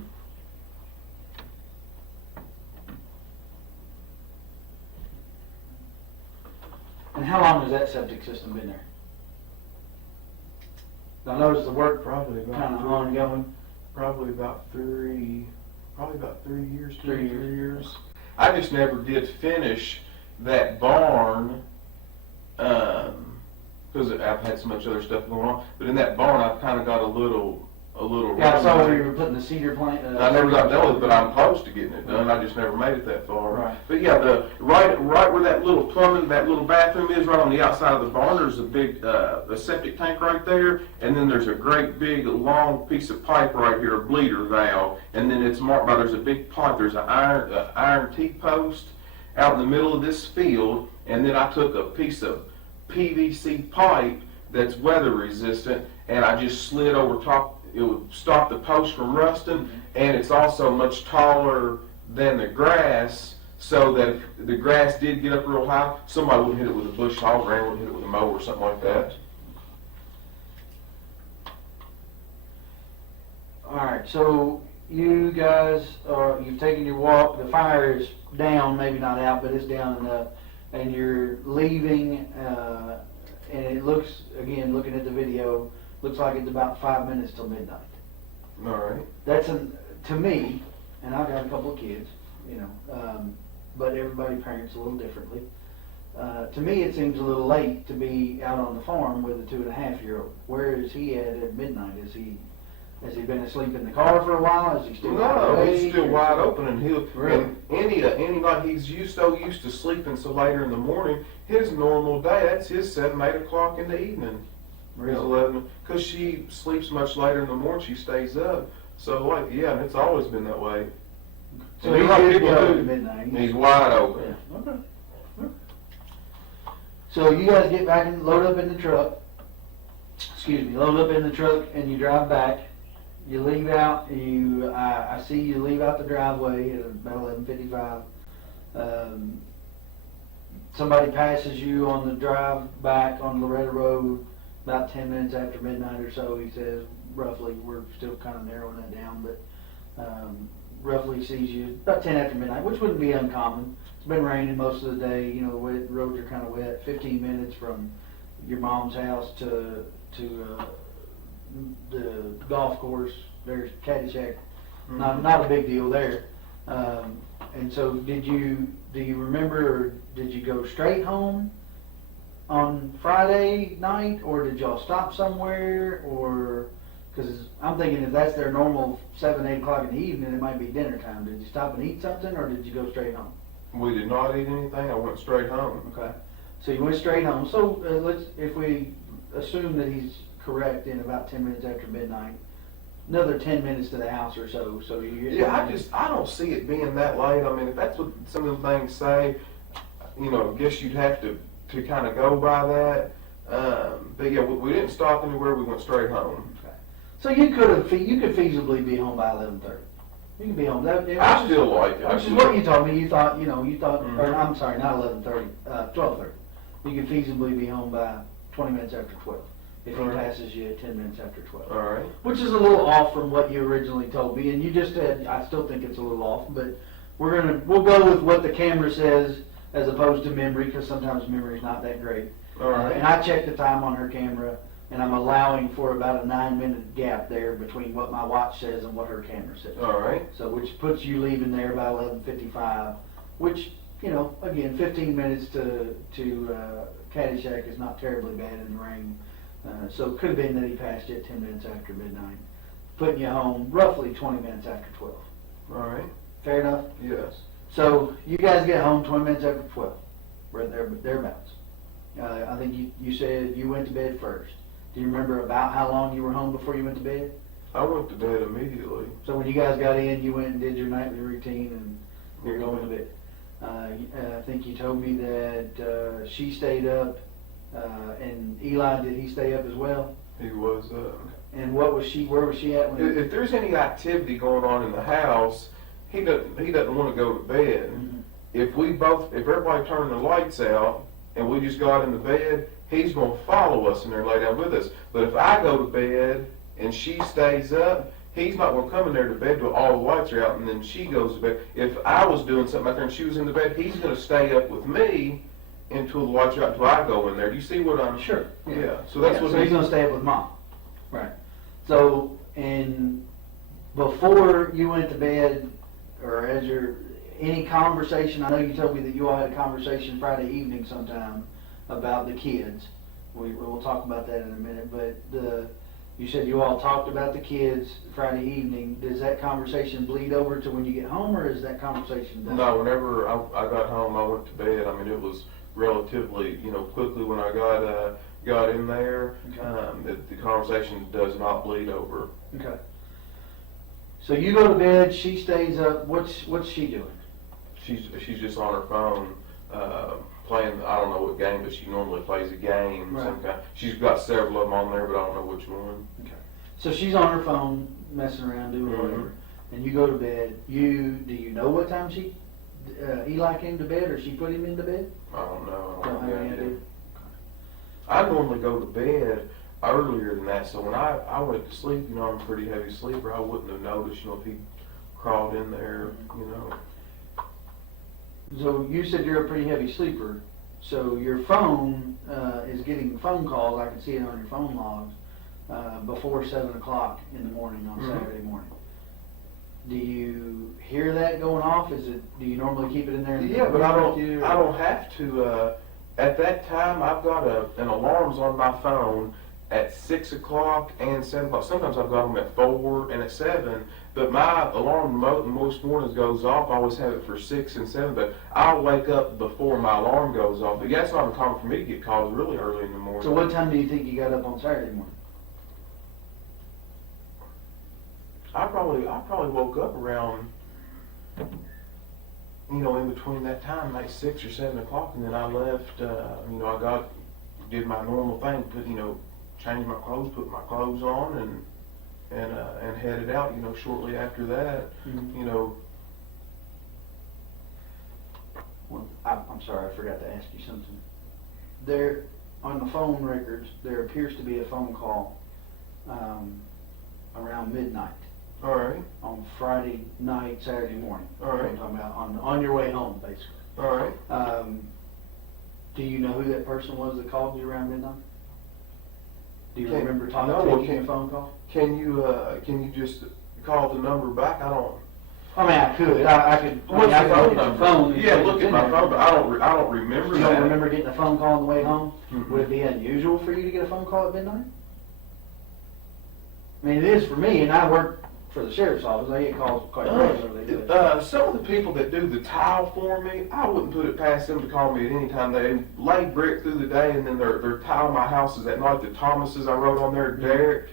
And how long has that septic system been there? I noticed the work Probably about kind of ongoing. Probably about 3 years, 3 years. I just never did finish that barn, because I've had so much other stuff going on. But in that barn, I've kind of got a little. Yeah, I saw where you were putting the cedar plant. I never got done with it, but I'm close to getting it done. I just never made it that far. Right. But yeah, the right where that little plumbing, that little bathroom is, right on the outside of the barn, there's a big a septic tank right there, and then there's a great big long piece of pipe right here, a bleeder valve, and then it's marked by there's a big pipe. There's an iron T-post out in the middle of this field, and then I took a piece of PVC pipe that's weather resistant, and I just slid over top. It would stop the post from rusting, and it's also much taller than the grass, so that if the grass did get up real high, somebody would hit it with a bush hog, or would hit it with a mower or something like that. All right, so you guys you've taken your walk. The fire is down, maybe not out, but it's down enough, and you're leaving. And it looks, again, looking at the video, looks like it's about 5 minutes till midnight. All right. That's to me, and I've got a couple of kids, you know, but everybody parents a little differently. To me, it seems a little late to be out on the farm with a 2.5-year-old. Where is he at midnight? Has he been asleep in the car for a while? Is he still No, he's still wide open, and he'll. Really? And any like he's so used to sleeping so later in the morning. His normal day, that's his 7, 8 o'clock in the evening. Really? 11, because she sleeps much later in the morning. She stays up. So like, yeah, and it's always been that way. So And he's like good to people go do, at midnight. He's wide open. Yeah. Okay. So you guys get back and load up in the truck. Excuse me, load up in the truck and you drive back. You leave out. I see you leave out the driveway at about 11:55. Somebody passes you on the drive back on Loretta Road about 10 minutes after midnight or so. He says roughly. We're still kind of narrowing that down, but roughly sees you about 10 after midnight, which wouldn't be uncommon. It's been raining most of the day. You know, the roads are kind of wet. 15 minutes from your mom's house to the golf course. There's Caddyshack, not a big deal there. And so do you remember, or did you go straight home on Friday night, or did y'all stop somewhere, or, because I'm thinking if that's their normal 7, 8 o'clock in the evening, it might be dinner time. Did you stop and eat something, or did you go straight home? We did not eat anything. I went straight home. Okay, so you went straight home. So if we assume that he's correct in about 10 minutes after midnight, another 10 minutes to the house or so. So you Yeah, I don't see it being that late. I mean, if that's what some of the things say, I guess you'd have to kind of go by that. But yeah, we didn't stop anywhere. We went straight home. Okay. So you could feasibly be home by 11:30. You can be home. I still like it. Which is what you told me. You thought, or I'm sorry, not 11:30, 12:30. You could feasibly be home by 20 minutes after 12 if he passes you at 10 minutes after 12. All right. Which is a little off from what you originally told me, and you just said, I still think it's a little off, but we'll go with what the camera says as opposed to memory, because sometimes memory's not that great. All right. And I checked the time on her camera, and I'm allowing for about a 9-minute gap there between what my watch says and what her camera says. All right. So which puts you leaving there by 11:55, which, again, 15 minutes to Caddyshack is not terribly bad in the rain. So it could have been that he passed you at 10 minutes after midnight, putting you home roughly 20 minutes after 12. All right. Fair enough? Yes. So you guys get home 20 minutes after 12, right thereabouts. I think you said you went to bed first. Do you remember about how long you were home before you went to bed? I went to bed immediately. So when you guys got in, you went and did your nightly routine, and you're going to bed. I think you told me that she stayed up, and Eli, did he stay up as well? He was. And where was she at when? If there's any activity going on in the house, he doesn't want to go to bed. Mm-hmm. If everybody turned the lights out and we just got in the bed, he's going to follow us in there and lay down with us. But if I go to bed and she stays up, he's not going to come in there to bed till all the lights are out and then she goes to bed. If I was doing something out there and she was in the bed, he's going to stay up with me until the lights are out until I go in there. Do you see what I'm? Sure. Yeah. So that's what So he's going to stay up with Mom. Right. So, and before you went to bed, or any conversation, I know you told me that you all had a conversation Friday evening sometime about the kids. We'll talk about that in a minute, but you said you all talked about the kids Friday evening. Does that conversation bleed over to when you get home, or is that conversation done? No, whenever I got home, I went to bed. I mean, it was relatively, quickly when I got in there. Okay. The conversation does not bleed over. Okay. So you go to bed, she stays up. What's she doing? She's just on her phone playing. I don't know what game, but she normally plays a game. Right. Some kind. She's got several of them on there, but I don't know which one. Okay. So she's on her phone, messing around, doing whatever, and you go to bed. Do you know what time Eli came to bed, or she put him into bed? I don't know. I Don't don't have know. any idea. I normally go to bed earlier than that, so when I went to sleep, I'm a pretty heavy sleeper. I wouldn't have noticed, if he crawled in there, So you said you're a pretty heavy sleeper. So your phone is getting phone calls. I can see it on your phone logs before 7 o'clock in the morning on Saturday morning. Do you hear that going off? Do you normally keep it in there? Yeah, but I don't have to. At that time, I've got an alarms on my phone at 6 o'clock and 7 o'clock. Sometimes I've got them at 4 and at 7. But my alarm most mornings goes off. I always have it for 6 and 7. But I'll wake up before my alarm goes off. But yeah, it's not uncommon for me to get called really early in the morning. So what time do you think you got up on Saturday morning? I probably woke up around, in between that time, like 6 or 7 o'clock, and then I left. I did my normal thing, changed my clothes, put my clothes on, and headed out. Shortly after that, Well, I'm sorry, I forgot to ask you something. There, on the phone records, there appears to be a phone call around midnight. All right. On Friday night, Saturday morning. All right. I'm talking about on your way home, basically. All right. Do you know who that person was that called you around midnight? Do you Can't- remember no, taking can't- a phone call? Can you just call the number back? I don't. I mean, I could, I could. I mean, What's I the could phone look at your number? phone and Yeah, see look what's at in my there. phone, but I don't remember You that. don't remember getting a phone call on the way home? Mhm. Would it be unusual for you to get a phone call at midnight? I mean, it is for me, and I work for the sheriff's office, I get calls quite regularly. but- Some of the people that do the tile for me, I wouldn't put it past them to call me at any time. They lay brick through the day and then they're tiling my houses at night. The Thomases I wrote on there, Derek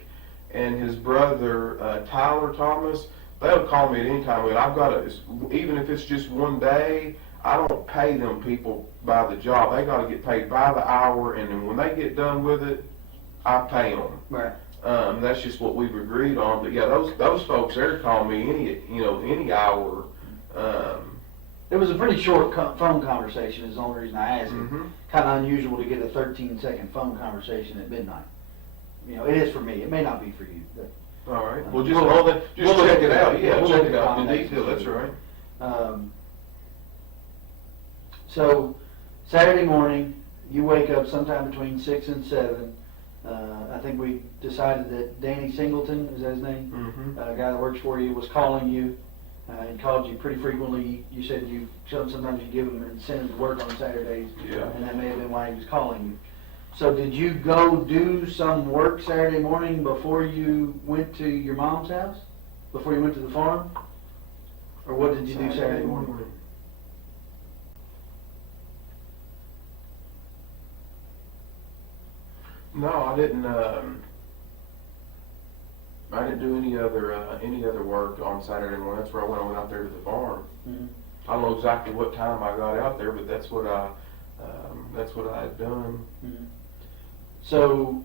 and his brother Tyler Thomas, they'll call me at any time. And I've got even if it's just one day, I don't pay them people by the job. They got to get paid by the hour, and then when they get done with it, I pay them. Right. That's just what we've agreed on. But yeah, those folks there call me any hour. It was a pretty short phone conversation is the only reason I asked it. Mhm. Kind of unusual to get a 13-second phone conversation at midnight. You know, it is for me, it may not be for you, but. All right. Well, We'll just look check at it the- out. Yeah, we'll check look it at out in the detail. That's right. So, Saturday morning, you wake up sometime between 6 and 7. I think we decided that Danny Singleton, is that his name? Mm-hmm. A guy that works for you, was calling you, and called you pretty frequently. You said sometimes you give him incentive to work on Saturdays. Yeah. And that may have been why he was calling you. So did you go do some work Saturday morning before you went to your mom's house? Before you went to the farm? Or what did you do Saturday morning? No, I didn't. I didn't do any other work on Saturday morning. That's where I went out there to the farm. Mhm. I don't know exactly what time I got out there, but that's what I had done. Mhm. So,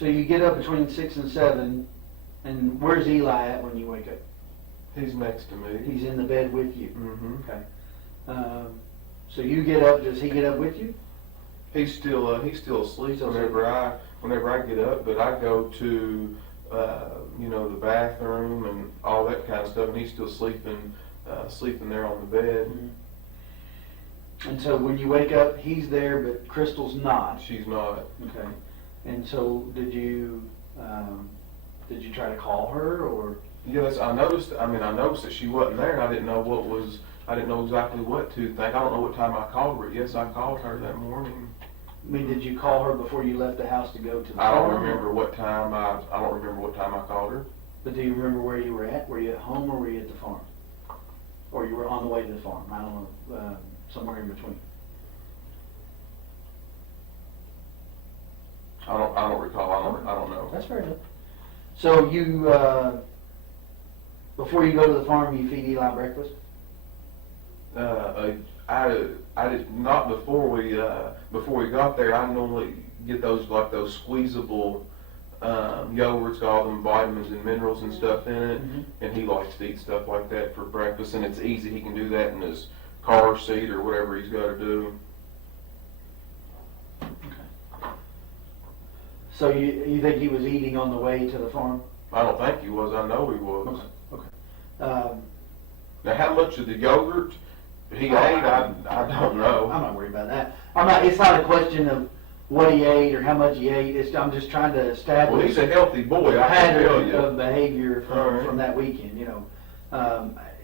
you get up between 6 and 7, and where's Eli at when you wake up? He's next to me. He's in the bed with you. Mm-hmm. Okay. So you get up, does he get up with you? He's still asleep Still whenever I get up, but I go to the bathroom and all that kind of stuff, and he's still sleeping there on the bed. Mm-hmm. And so when you wake up, he's there, but Crystal's not. She's not. Okay. And so did you try to call her, or? Yes, I noticed that she wasn't there, and I didn't know exactly what to think. I don't know what time I called her. Yes, I called her that morning. I mean, did you call her before you left the house to go to the I don't farm? remember what time I called her. But do you remember where you were at? Were you at home or were you at the farm? Or you were on the way to the farm? I don't know, somewhere in between. I don't recall. I don't know. That's fair enough. So you, before you go to the farm, you feed Eli breakfast? I did not before we got there. I normally get those squeezable yogurts, got all them vitamins and minerals and stuff in it, Mhm. and he likes to eat stuff like that for breakfast, and it's easy. He can do that in his car seat or whatever he's got to do. So you think he was eating on the way to the farm? I don't think he was. I know he was. Okay. Now, how much of the yogurt he ate, I don't know. I'm not worried about that. It's not a question of what he ate or how much he ate. I'm just trying to Well, establish he's a healthy boy, I can tell pattern you. of behavior All right. from that weekend,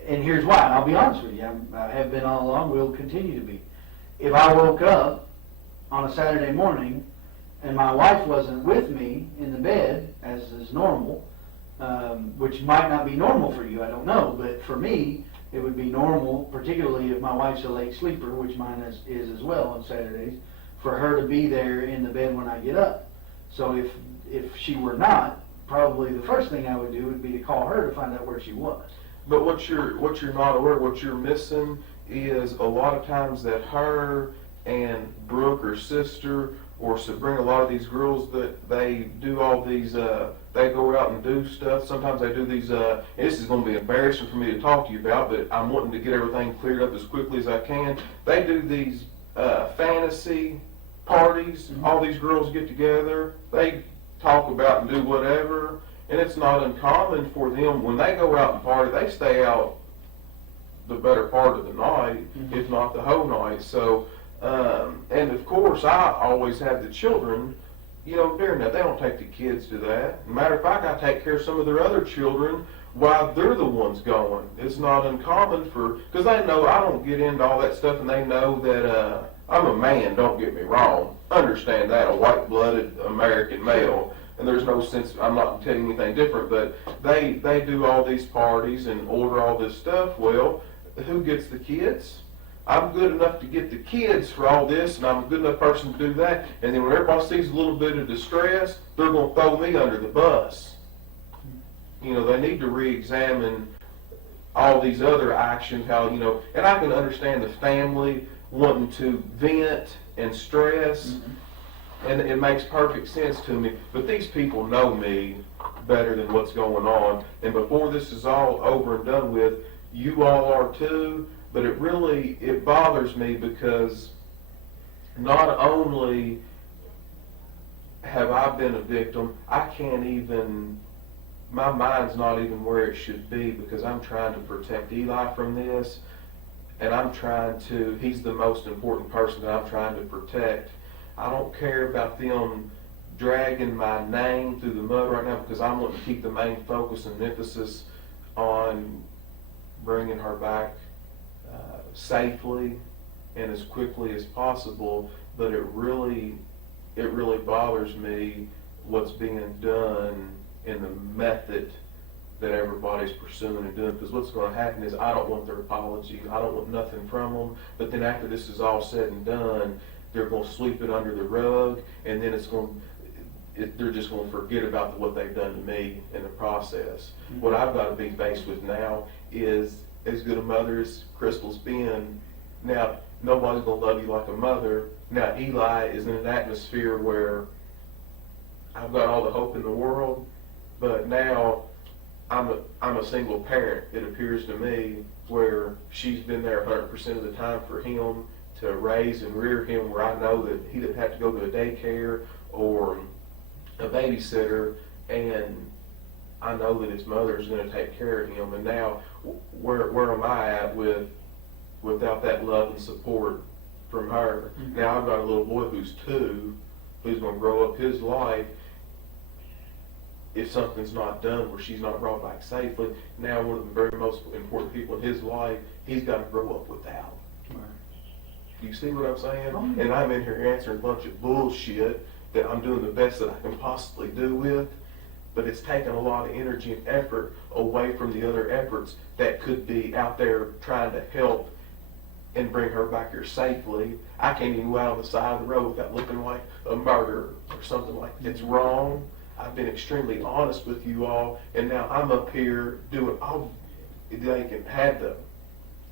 and here's why, and I'll be honest with you, I have been all along, will continue to be. If I woke up on a Saturday morning and my wife wasn't with me in the bed, as is normal, which might not be normal for you, I don't know, but for me, it would be normal, particularly if my wife's a late sleeper, which mine is as well on Saturdays, for her to be there in the bed when I get up. So if she were not, probably the first thing I would do would be to call her to find out where she was. But what you're not aware, what you're missing is a lot of times that her and Brooke, her sister, or Sabrina, a lot of these girls that they do all these, they go out and do stuff. Sometimes they do these, and this is going to be embarrassing for me to talk to you about, but I'm wanting to get everything cleared up as quickly as I can. They do these fantasy parties. Mm-hmm. All these girls get together. They talk about and do whatever. And it's not uncommon for them, when they go out and party, they stay out the better part of the night, Mm-hmm. if not the whole night. So And of course, I always have the children, you know, during that. They don't take the kids to that. Matter of fact, I take care of some of their other children while they're the ones going. It's not uncommon because they know I don't get into all that stuff, and they know that I'm a man, don't get me wrong. Understand that, a white-blooded American male. And there's no sense, I'm not telling you anything different, but they do all these parties and order all this stuff. Well, who gets the kids? I'm good enough to get the kids for all this, and I'm a good enough person to do that. And then when everybody sees a little bit of distress, they're going to throw me under the bus. You know, they need to re-examine all these other actions, how, you know, and I can understand the family wanting to vent and stress, and it makes perfect sense to me. But these people know me better than what's going on. And before this is all over and done with, you all are too. But it bothers me because not only have I been a victim, I can't even, my mind's not even where it should be because I'm trying to protect Eli from this, and he's the most important person that I'm trying to protect. I don't care about them dragging my name through the mud right now because I'm wanting to keep the main focus and emphasis on bringing her back safely and as quickly as possible. But it really bothers me what's being done in the method that everybody's pursuing and doing, because what's going to happen is I don't want their apologies, I don't want nothing from them, but then after this is all said and done, they're going to sweep it under the rug, and then they're just going to forget about what they've done to me in the process. What I've got to be faced with now is as good a mother as Crystal's been. Now, nobody's going to love you like a mother. Now, Eli is in an atmosphere where I've got all the hope in the world, but now I'm a single parent, it appears to me, where she's been there 100% of the time for him to raise and rear him, where I know that he didn't have to go to a daycare or a babysitter, and I know that his mother is going to take care of him. And now, where am I at without that love and support from her? Now I've got a little boy who's 2, who's going to grow up his life. If something's not done where she's not brought back safely, now one of the very most important people in his life, he's got to grow up without. Right. Do you see what I'm saying? Oh, yeah. And I'm in here answering a bunch of bullshit that I'm doing the best that I can possibly do with, but it's taken a lot of energy and effort away from the other efforts that could be out there trying to help and bring her back here safely. I can't even go out on the side of the road without looking like a murderer or something like that. It's wrong. I've been extremely honest with you all, and now I'm up here doing all they can have the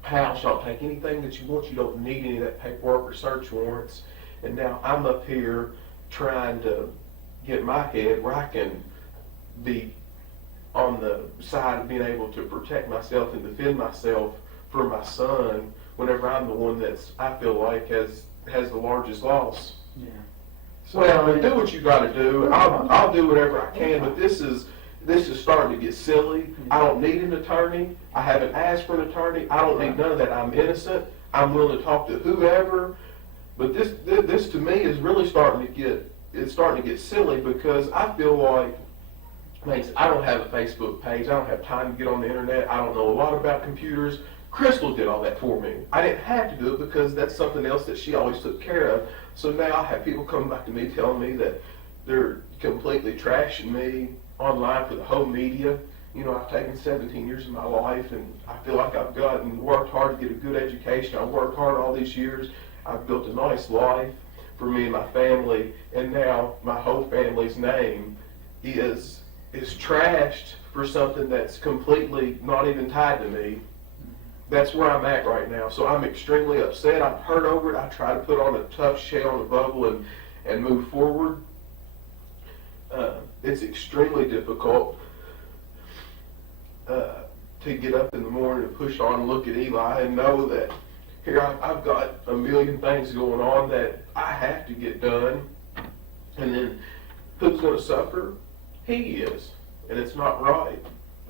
house. Y'all take anything that you want. You don't need any of that paperwork or search warrants. And now I'm up here trying to get my head where I can be on the side of being able to protect myself and defend myself for my son whenever I'm the one that's, I feel like, has the largest loss. Yeah. So well, do what you got to do. I'll do whatever I can, but this is starting to get silly. I don't need an attorney. I haven't asked for an attorney. I don't need none of that. I'm innocent. I'm willing to talk to whoever. But this to me is really starting to get silly, because I feel like, I don't have a Facebook page. I don't have time to get on the internet. I don't know a lot about computers. Crystal did all that for me. I didn't have to do it because that's something else that she always took care of. So now I have people coming back to me telling me that they're completely trashing me online for the whole media. You know, I've taken 17 years of my life, and I feel like I've worked hard to get a good education. I've worked hard all these years. I've built a nice life for me and my family, and now my whole family's name is trashed for something that's completely not even tied to me. That's where I'm at right now. So I'm extremely upset. I'm hurt over it. I try to put on a tough shell and a bubble and move forward. It's extremely difficult to get up in the morning and push on and look at Eli and know that here I've got a million things going on that I have to get done. And then who's going to suffer? He is. And it's not right.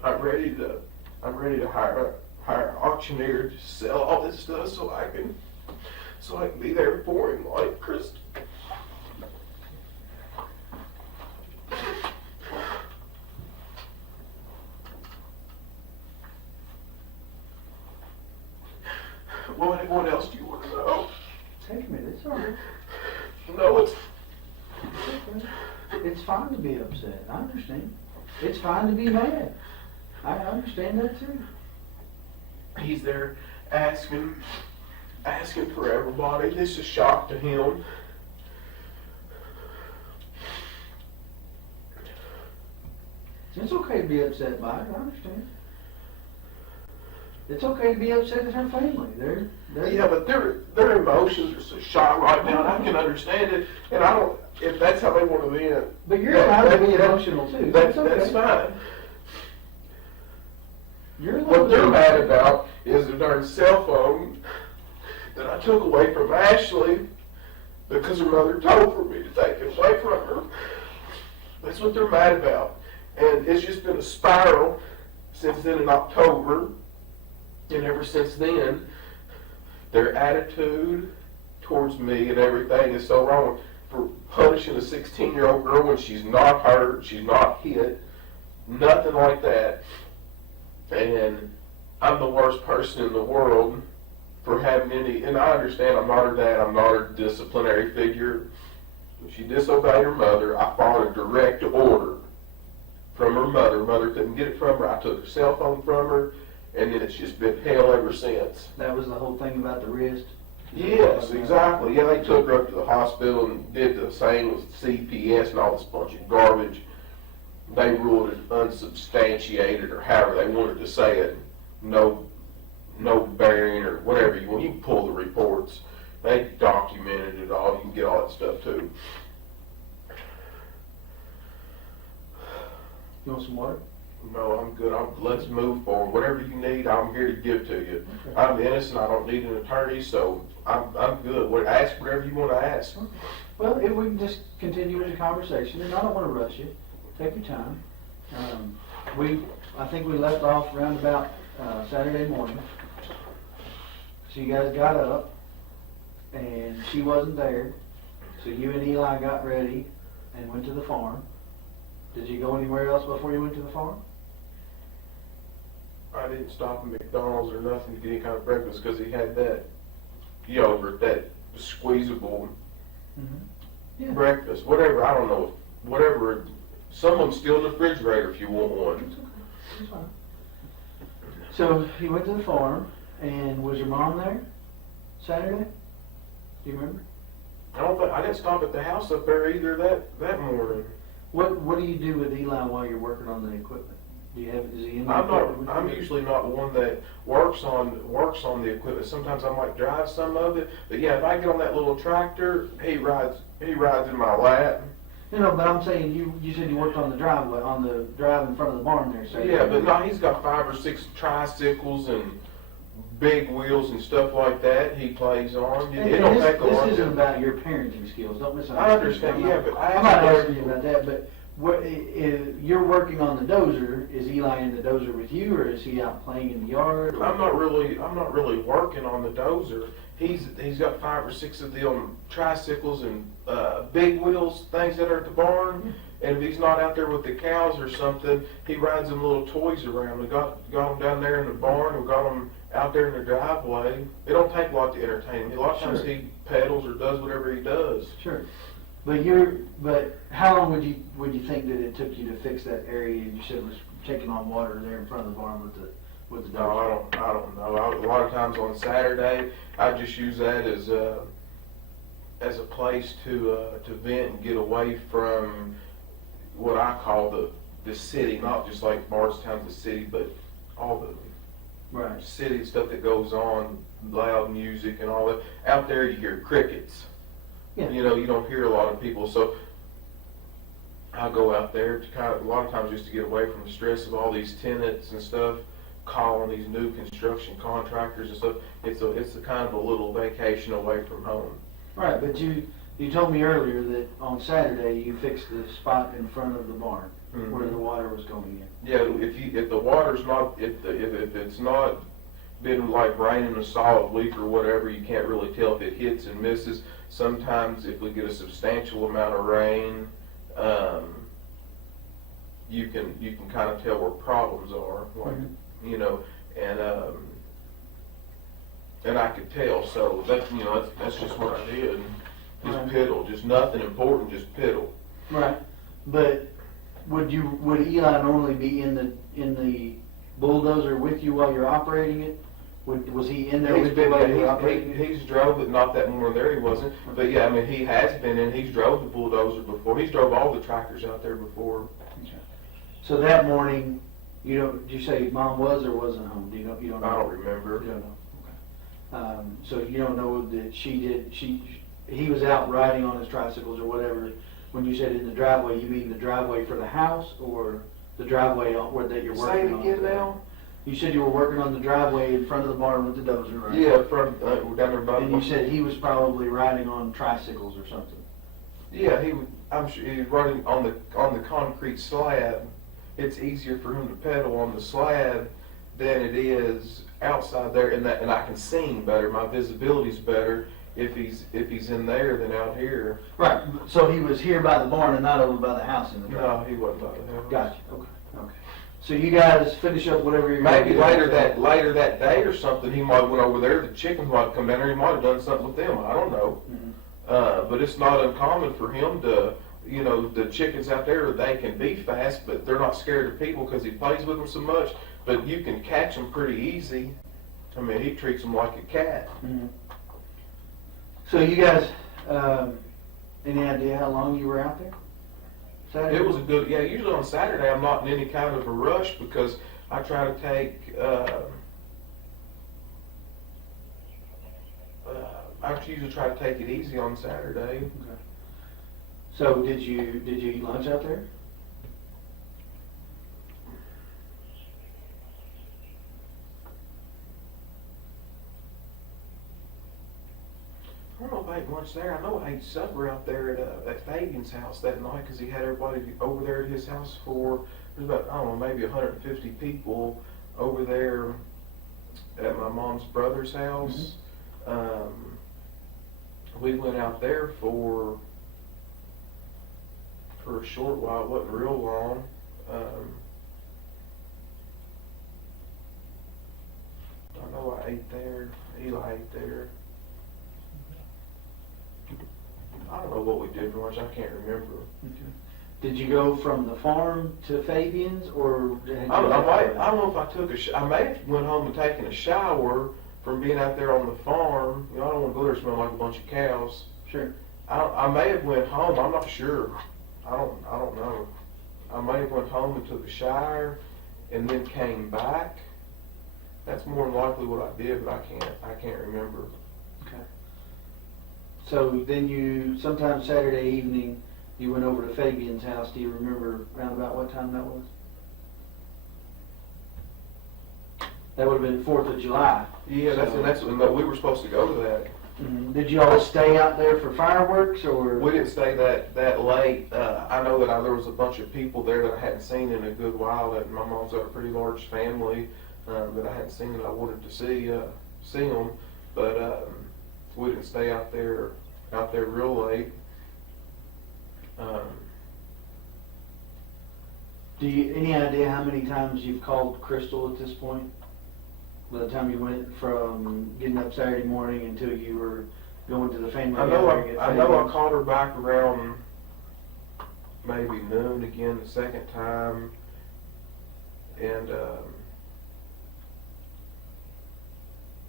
I'm ready to hire an auctioneer to sell all this stuff so so I can be there for him like Christy. What else do you want to know? Take a minute, it's all right. No, it's It's fine to be upset, I understand. It's fine to be mad. I understand that too. he's there asking for everybody. This is a shock to him. It's okay to be upset by it, I understand. It's okay to be upset at her family. They're Yeah, but their emotions are so shot right now, and I can understand it. And I don't, if that's how they want to vent. But you're allowed to be emotional too. That's okay. fine. You're allowed What to they're be- mad about is the darn cell phone that I took away from Ashley because her mother told for me to take it away from her. That's what they're mad about. And it's just been a spiral since then in October. And ever since then, their attitude towards me and everything is so wrong. For punishing a 16-year-old girl when she's not hurt, she's not hit, nothing like that. And I'm the worst person in the world for having any, and I understand I'm not her dad, I'm not her disciplinary figure. When she disobeyed her mother, I followed a direct order from her mother. Mother couldn't get it from her, I took her cell phone from her, and then it's just been hell ever since. That was the whole thing about the wrist. Yes, exactly. Yeah, they took her up to the hospital and did the same with CPS and all this bunch of garbage. They ruled it unsubstantiated, or however they wanted to say it. No bearing, or whatever you want. You can pull the reports. They documented it all. You can get all that stuff too. You want some water? No, I'm good. Let's move forward. Whatever you need, I'm here to give to you. Okay. I'm innocent. I don't need an attorney, so I'm good. Ask whatever you want to ask. Well, if we can just continue with the conversation, and I don't want to rush you. Take your time. I think we left off around about Saturday morning. So you guys got up, and she wasn't there. So you and Eli got ready and went to the farm. Did you go anywhere else before you went to the farm? I didn't stop at McDonald's or nothing to get any kind of breakfast because he had that yogurt, that squeezable Yeah. breakfast, whatever. I don't know, whatever. Someone's still in the refrigerator if you want one. It's okay. It's fine. So you went to the farm, and was your mom there Saturday? Do you remember? I didn't stop at the house up there either that morning. What do you do with Eli while you're working on the equipment? Do you have, is he in the equipment with I'm you? usually not the one that works on the equipment. Sometimes I might drive some of it, but yeah, if I get on that little tractor, he rides in my lap. No, but I'm saying you said you worked on the driveway, on the drive in front of the barn there. So Yeah, but no, he's got 5 or 6 tricycles and big wheels and stuff like that he plays on. And It don't take a lot. this isn't about your parenting skills. Don't misunderstand. I understand, yeah, but I'm not asking you about that. But if you're working on the dozer, is Eli in the dozer with you, or is he out playing in the yard? Or? I'm not really working on the dozer. He's got 5 or 6 of them tricycles and big wheels things that are at the barn. And if he's not out there with the cows or something, he rides them little toys around. We got them down there in the barn. We got them out there in the driveway. It don't take a lot to entertain him. A lot of times Sure. he pedals or does whatever he does. Sure. But how long would you think that it took you to fix that area you said was taking on water there in front of the barn with the No, dozer? I don't know. A lot of times on Saturday, I just use that as a place to vent and get away from what I call the city, not just like Bardstown, the city, but all the Right. city stuff that goes on, loud music and all that. Out there, you hear crickets. Yeah. You know, you don't hear a lot of people, so I go out there to a lot of times just to get away from the stress of all these tenants and stuff, calling these new construction contractors and stuff. It's a kind of a little vacation away from home. Right, but you told me earlier that on Saturday you fixed the spot in front of the barn where the water was going in. Yeah, if the water's not, if it's not been like raining a solid week or whatever, you can't really tell if it hits and misses. Sometimes if we get a substantial amount of rain, you can kind of tell where problems are, like, you know, and I could tell. So that, you know, that's just what I did. Just piddle, just nothing important, just piddle. Right. But would Eli normally be in the bulldozer with you while you're operating it? Was he in there with you while you were operating it? He's drove it, not that morning there he wasn't. But yeah, I mean, he has been in, he's drove the bulldozer before. He's drove all the tractors out there before. Okay. So that morning, did you say Mom was or wasn't home? You don't know? I don't remember. You don't know. Okay. So you don't know that he was out riding on his tricycles or whatever. When you said in the driveway, you mean the driveway for the house or the driveway that you're working on? Say it again now. You said you were working on the driveway in front of the barn with the dozer, right? Yeah, we're down there by. And you said he was probably riding on tricycles or something. Yeah, I'm sure he was running on the concrete slab. It's easier for him to pedal on the slab than it is outside there, and I can see him better. My visibility's better if he's in there than out here. Right. So he was here by the barn and not over by the house in the driveway. No, he wasn't by the house. Gotcha. Okay. So you guys finish up whatever you're Maybe gonna do. later that day or something, he might have went over there. The chickens might have come down there. He might have done something with them. I don't know. Mm-hmm. But it's not uncommon for him to, you know, the chickens out there, they can be fast, but they're not scared of people because he plays with them so much. But you can catch them pretty easy. I mean, he treats them like a cat. Mm-hmm. So you guys, any idea how long you were out there? Saturday? It was a good, yeah, usually on Saturday I'm not in any kind of a rush because I try to take, I usually try to take it easy on Saturday. Okay. So did you eat lunch out there? I don't know if I ate lunch there. I know I ate supper out there at Fabian's house that night because he had everybody over there at his house for, there's about, I don't know, maybe 150 people over there at my mom's brother's house. Mm-hmm. We went out there for a short while. It wasn't real long. I know I ate there. Eli ate there. I don't know what we did for lunch. I can't remember. Okay. Did you go from the farm to Fabian's, or I don't know if I took I may have went home and taken a shower from being out there on the farm. You know, I don't want to go there smelling like a bunch of cows. Sure. I may have went home. I'm not sure. I don't know. I may have went home and took a shower, and then came back. That's more than likely what I did, but I can't remember. Okay. So then sometime Saturday evening, you went over to Fabian's house. Do you remember around about what time that was? That would have been 4th of July. Yeah, that's when we were supposed to go to that. Mm-hmm. Did you all stay out there for fireworks, or? We didn't stay that late. I know that there was a bunch of people there that I hadn't seen in a good while. That my mom's got a pretty large family that I hadn't seen, and I wanted to see them, but we didn't stay out there real late. Any idea how many times you've called Crystal at this point? By the time you went from getting up Saturday morning until you were going to the family gathering at I know I called her back around maybe noon again the second time, and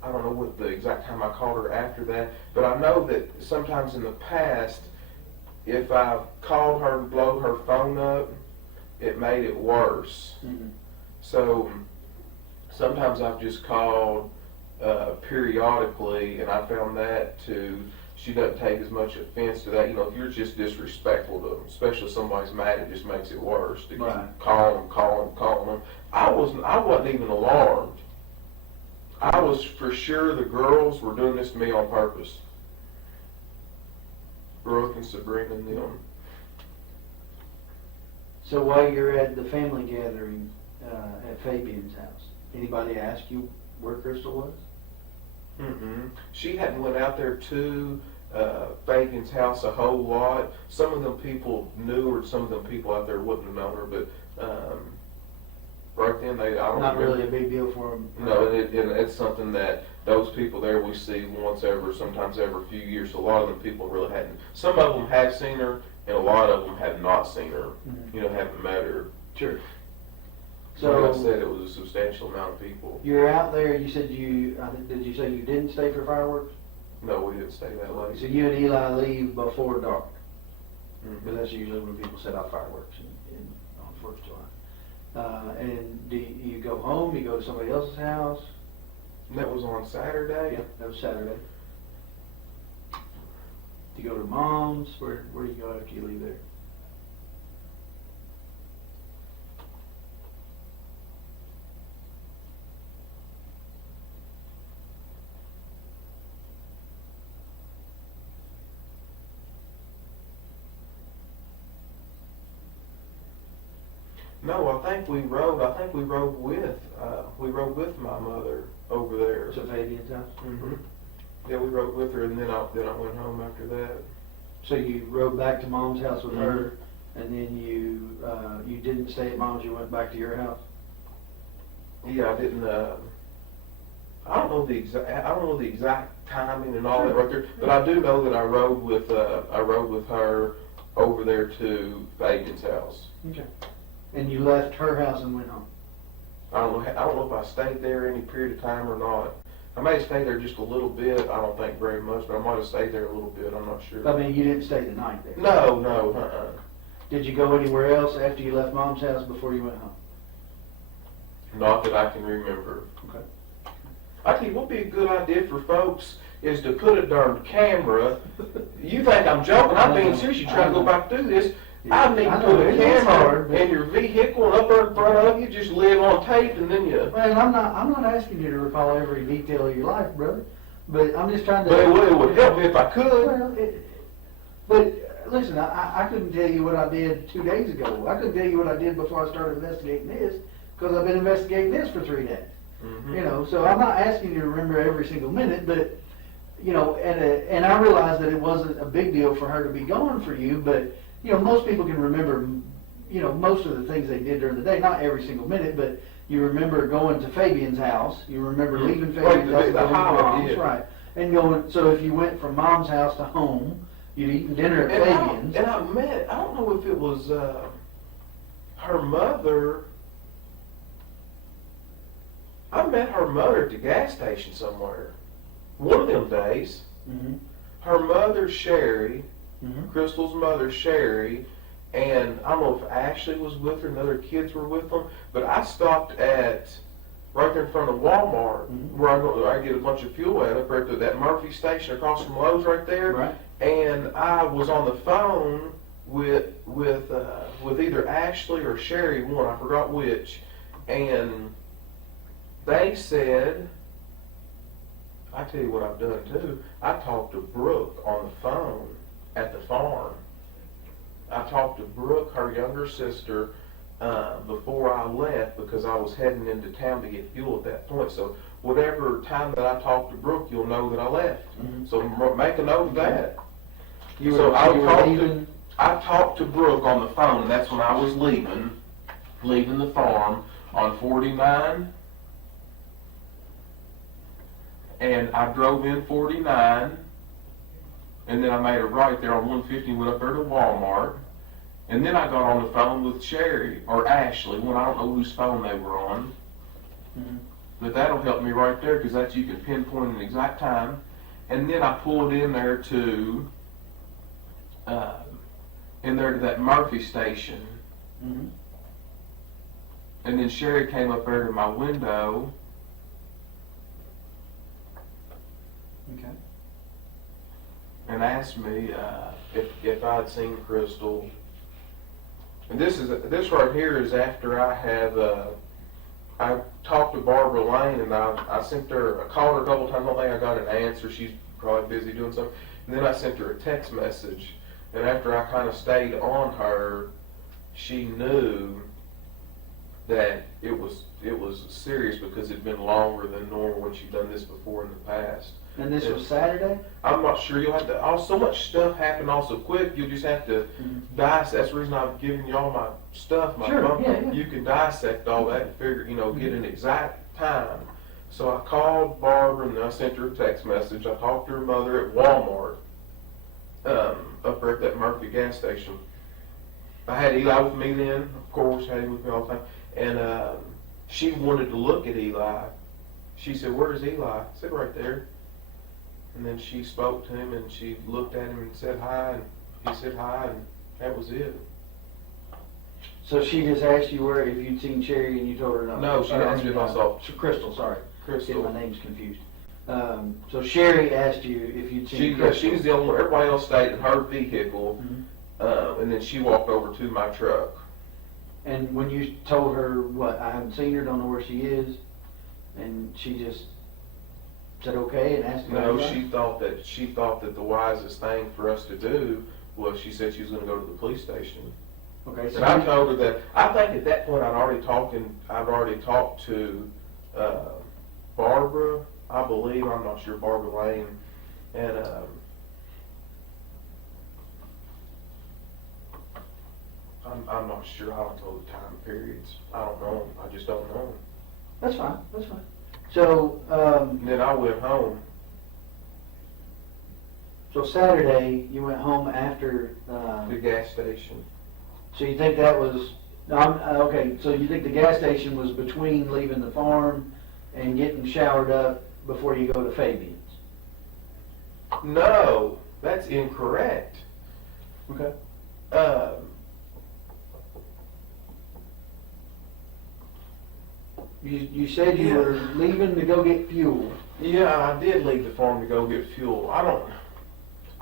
I don't know what the exact time I called her after that, but I know that sometimes in the past, if I called her and blow her phone up, it made it worse. Mm-hmm. So sometimes I've just called periodically, and I found that she doesn't take as much offense to that. You know, if you're just disrespectful to them, especially if somebody's mad, it just makes it worse. To right. Call them. I wasn't even alarmed. I was for sure the girls were doing this to me on purpose. Brooke and Sabrina and them. So while you're at the family gathering at Fabian's house, anybody ask you where Crystal was? She hadn't went out there to Fabian's house a whole lot. Some of them people knew her, some of them people out there wouldn't have known her, but right then I don't Not remember. really a big deal for them. No, and it's something that those people there we see once every, sometimes every few years. So a lot of them people really hadn't. Some of them have seen her, and a lot of them have not seen her. You know, haven't met her. Sure. So, like I So said, it was a substantial amount of people. you're out there. You said did you say you didn't stay for fireworks? No, we didn't stay that late. So you and Eli leave before dark, Mhm. because that's usually when people set off fireworks on 4th of July. And do you go home? You go to somebody else's house? That was on Saturday. Yeah, that was Saturday. Do you go to mom's? Where do you go after you leave there? No, I think we rode with my mother over there. To Fabian's house? Mhm. Yeah, we rode with her, and then I went home after that. So you rode back to mom's house with her, and then you didn't stay at mom's, you went back to your house? Yeah, I didn't. I don't know the exact timing and all that right there, but I do know that I rode with her over there to Fabian's house. Okay. And you left her house and went home? I don't know if I stayed there any period of time or not. I may have stayed there just a little bit. I don't think very much, but I might have stayed there a little bit. I'm not sure. I mean, you didn't stay the night there? No. Did you go anywhere else after you left mom's house before you went home? Not that I can remember. Okay. I tell you what would be a good idea for folks is to put a darn camera. You think I'm joking? I'm being serious. You try to go back through this. I need to put a camera in your vehicle and up there in front of you, just live on tape, and then you. Well, I'm not asking you to recall every detail of your life, brother, but I'm just trying to. But it would help me if I could. Well, but listen, I couldn't tell you what I did 2 days ago. I couldn't tell you what I did before I started investigating this, because I've been investigating this for 3 days. Mm-hmm. You know, so I'm not asking you to remember every single minute, but you know, and I realized that it wasn't a big deal for her to be gone for you, but you know, most people can remember, you know, most of the things they did during the day, not every single minute, but you remember going to Fabian's house, you remember leaving Fabian's house, going to mom's, right, and going, so if you went from mom's house to home, you'd eaten dinner at Fabian's. I don't know if it was her mother. I met her mother at the gas station somewhere. One of them days. Mm-hmm. Her mother, Sherry, Mm-hmm. Crystal's mother, Sherry, and I don't know if Ashley was with her and other kids were with them, but I stopped at right there in front of Walmart where I get a bunch of fuel at up right there, that Murphy station across from Lowe's right there. Right. And I was on the phone with either Ashley or Sherry, one, I forgot which, and they said, I tell you what I've done too, I talked to Brooke on the phone at the farm. I talked to Brooke, her younger sister, before I left because I was heading into town to get fuel at that point. So whatever time that I talked to Brooke, you'll know that I left. Mm-hmm. So make a note of that. Leaving. I talked to Brooke on the phone, and that's when I was leaving the farm on 49. And I drove in 49, and then I made a right there on 150 and went up there to Walmart. And then I got on the phone with Sherry, or Ashley, when I don't know whose phone they were on. Mm-hmm. But that'll help me right there, because that's, you can pinpoint an exact time. And then I pulled in there to that Murphy station. Mm-hmm. And then Sherry came up there to my window. Okay. And asked me if I'd seen Crystal. And this right here is after I talked to Barbara Lane, and I sent her, I called her a couple times. I don't think I got an answer. She's probably busy doing something. And then I sent her a text message. And after I kind of stayed on her, she knew that it was serious because it'd been longer than normal when she'd done this before in the past. And this was Saturday? I'm not sure. You'll have to. So much stuff happened all so quick. You'll just have to dissect. That's the reason I've given you all my stuff. My Sure, phone. yeah. You can dissect all that and figure, get an exact time. So I called Barbara and I sent her a text message. I talked to her mother at Walmart, up there at that Murphy gas station. I had Eli with me then, of course, had him with me all the time. And she wanted to look at Eli. She said, "Where's Eli?" I said, "Right there." And then she spoke to him and she looked at him and said hi, and he said hi, and that was it. So she just asked you if you'd seen Sherry and you told her no? No, she asked me if I saw Crystal, sorry. Crystal. Get my names confused. So Sherry asked you if you'd seen Crystal. She was the only one. Everybody else stayed in her vehicle, Mhm. and then she walked over to my truck. And when you told her what, I haven't seen her, don't know where she is, and she just said okay and asked you? No, she thought that the wisest thing for us to do was, she said she was going to go to the police station. Okay, so And I told her that I think at that point I'd already talked to Barbara, I believe, I'm not sure, Barbara Lane, and I'm not sure. I don't know the time periods. I don't know. I just don't know. That's fine. That's fine. So And then I went home. so Saturday you went home after. The gas station. So you think that was okay? So you think the gas station was between leaving the farm and getting showered up before you go to Fabian's? No, that's incorrect. Okay. You said you were leaving to go get fuel. Yeah, I did leave the farm to go get fuel. I don't know.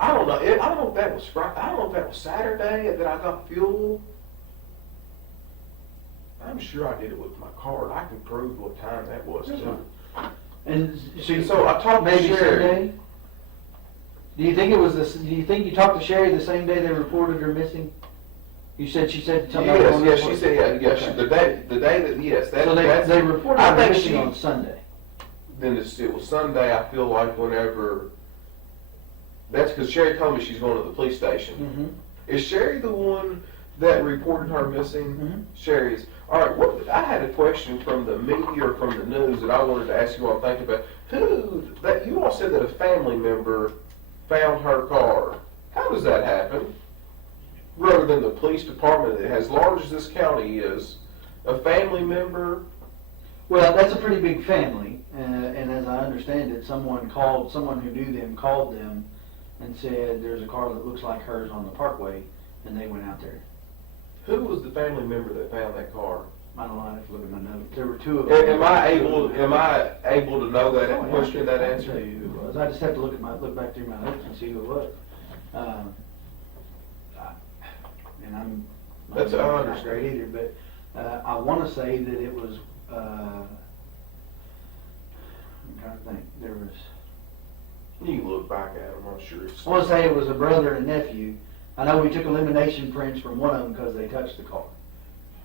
I don't know if that was Friday. I don't know if that was Saturday that I got fuel. I'm sure I did it with my card. I can prove what time that was too. And So I talked to maybe Sherry. Sunday. Do you think it was this? Do you think you talked to Sherry the same day they reported her missing? She said something. Yes, she said yeah. The day that yes. So they reported I her think missing on Sunday. Then it was Sunday. I feel like whenever. That's because Sherry told me she's going to the police station. Mm-hmm. Is Sherry the one that reported her missing? Mm-hmm. Sherry's. All right. I had a question from the media or from the news that I wanted to ask you all to think about. You all said that a family member found her car. How does that happen? Rather than the police department, as large as this county is, a family member. Well, that's a pretty big family, and as I understand it, someone who knew them called them and said there's a car that looks like hers on the parkway, and they went out there. Who was the family member that found that car? I don't know, I have to look at my notes. There were two of them. Am I able to know that question, that I can answer? tell you who it was. I just have to look back through my notes and see who it was. And I'm That's I not understand. great either, but I want to say that it was. I'm trying to think. There was. You can look back at them. I'm sure it's. I want to say it was a brother and nephew. I know we took elimination prints from one of them because they touched the car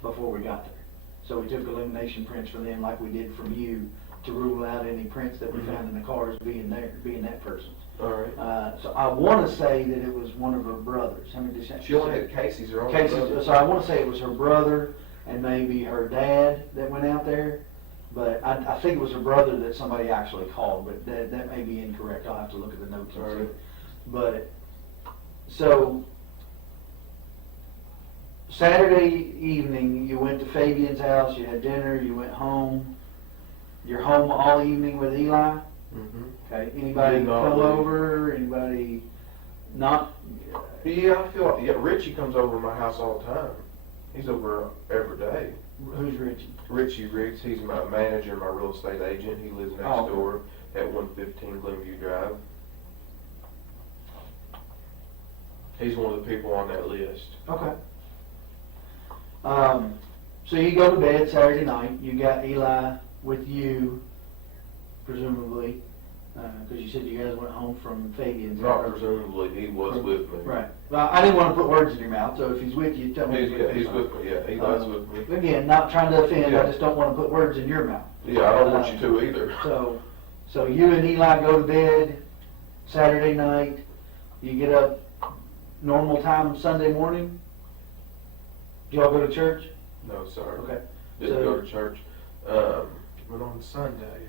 before we got there. So we took elimination prints from them like we did from you to rule out any prints that we found in the cars being that person's. All right. So I want to say that it was one of her brothers. How many did She only had Casey's or only Casey's, brother? so I want to say it was her brother and maybe her dad that went out there. But I think it was her brother that somebody actually called, but that may be incorrect. I'll have to look at the notes and see. Alright. But, so, Saturday evening, you went to Fabian's house, you had dinner, you went home. You're home all evening with Eli? Mm-hmm. Okay, anybody Did not come leave. over, anybody not? Yeah, I feel like Richie comes over to my house all the time. He's over every day. Who's Richie? Richie Riggs, he's my manager, my real estate agent. He lives next Oh, okay. door at 115 Glenview Drive. He's one of the people on that list. Okay. So you go to bed Saturday night, you got Eli with you, presumably, Because you said you guys went home from Fabian's. Not presumably, he was with me. Right. Well, I didn't want to put words in your mouth, so if he's with you, tell me. He's with me, yeah, he was with me. Again, not trying to offend, I Yeah. just don't want to put words in your mouth. Yeah, I don't want you to either. So you and Eli go to bed Saturday night, you get up normal time Sunday morning? Do y'all go to church? No, sir. Okay. Didn't So- go to church. But on Sunday,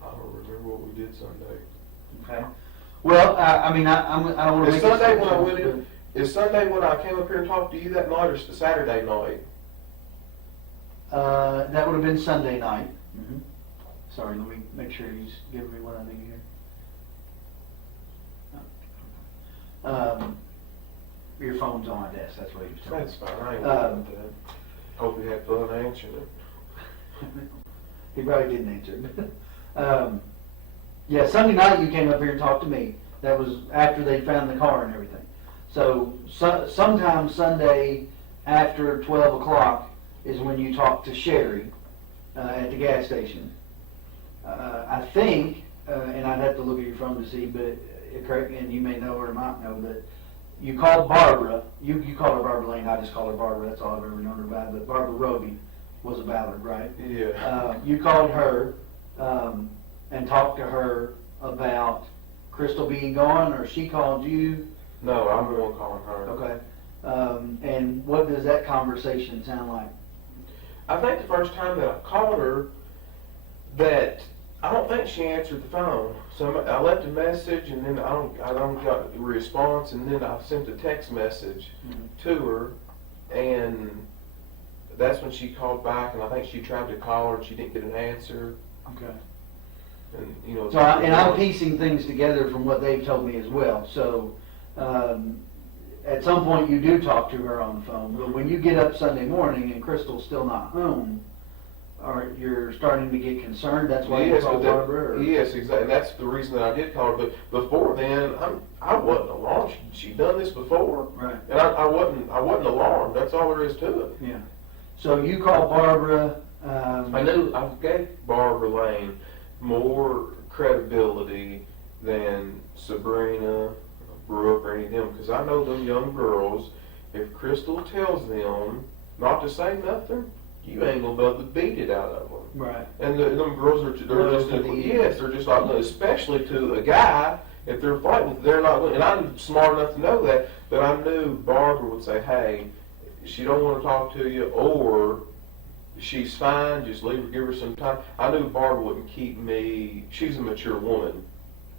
I don't remember what we did Sunday. Okay. Well, I mean, I don't want to Is make Sunday when I assumptions, went in? Is Sunday when I came up here and talked to you that night, or is it Saturday night? that would have been Sunday night. Mm-hmm. Sorry, let me make sure he's giving me what I need here. Your phone's on my desk, that's what he was telling me. That's fine. I ain't worried about that. Hope you had fun answering it. He probably didn't answer it. Yeah, Sunday night you came up here and talked to me. That was after they found the car and everything. So sometime Sunday after 12 o'clock is when you talked to Sherry at the gas station. I think, and I'd have to look at your phone to see, but and you may know or might know that you called Barbara. You called her Barbara Lane. I just call her Barbara. That's all I've ever known her by. But Barbara Roby was a Ballard, right? Yeah. You called her and talked to her about Crystal being gone, or she called you? No, I'm the one calling her. Okay. And what does that conversation sound like? I think the first time that I called her, that I don't think she answered the phone. So I left a message, and then I don't got a response, and then I sent a text message to her, and that's when she called back, and I think she tried to call her, and she didn't get an answer. Okay. And you know. So I'm piecing things together from what they've told me as well. So at some point you do talk to her on the phone, but when you get up Sunday morning and Crystal's still not home, or you're starting to get concerned, that's why you call Barbara? Yes, exactly. That's the reason that I did call her. But before then, I wasn't alarmed. She'd done this before, Right. and I wasn't alarmed. That's all there is to it. Yeah. So you call Barbara. I knew I gave Barbara Lane more credibility than Sabrina, Brooke, or any of them, because I know them young girls. If Crystal tells them not to say nothing, you ain't gonna be able to beat it out of them. Right. And them girls they're just like, especially to a guy, if they're fighting, they're not, and I'm smart enough to know that, but I knew Barbara would say, hey, she don't want to talk to you, or she's fine, just leave her, give her some time. I knew Barbara wouldn't keep me, she's a mature woman.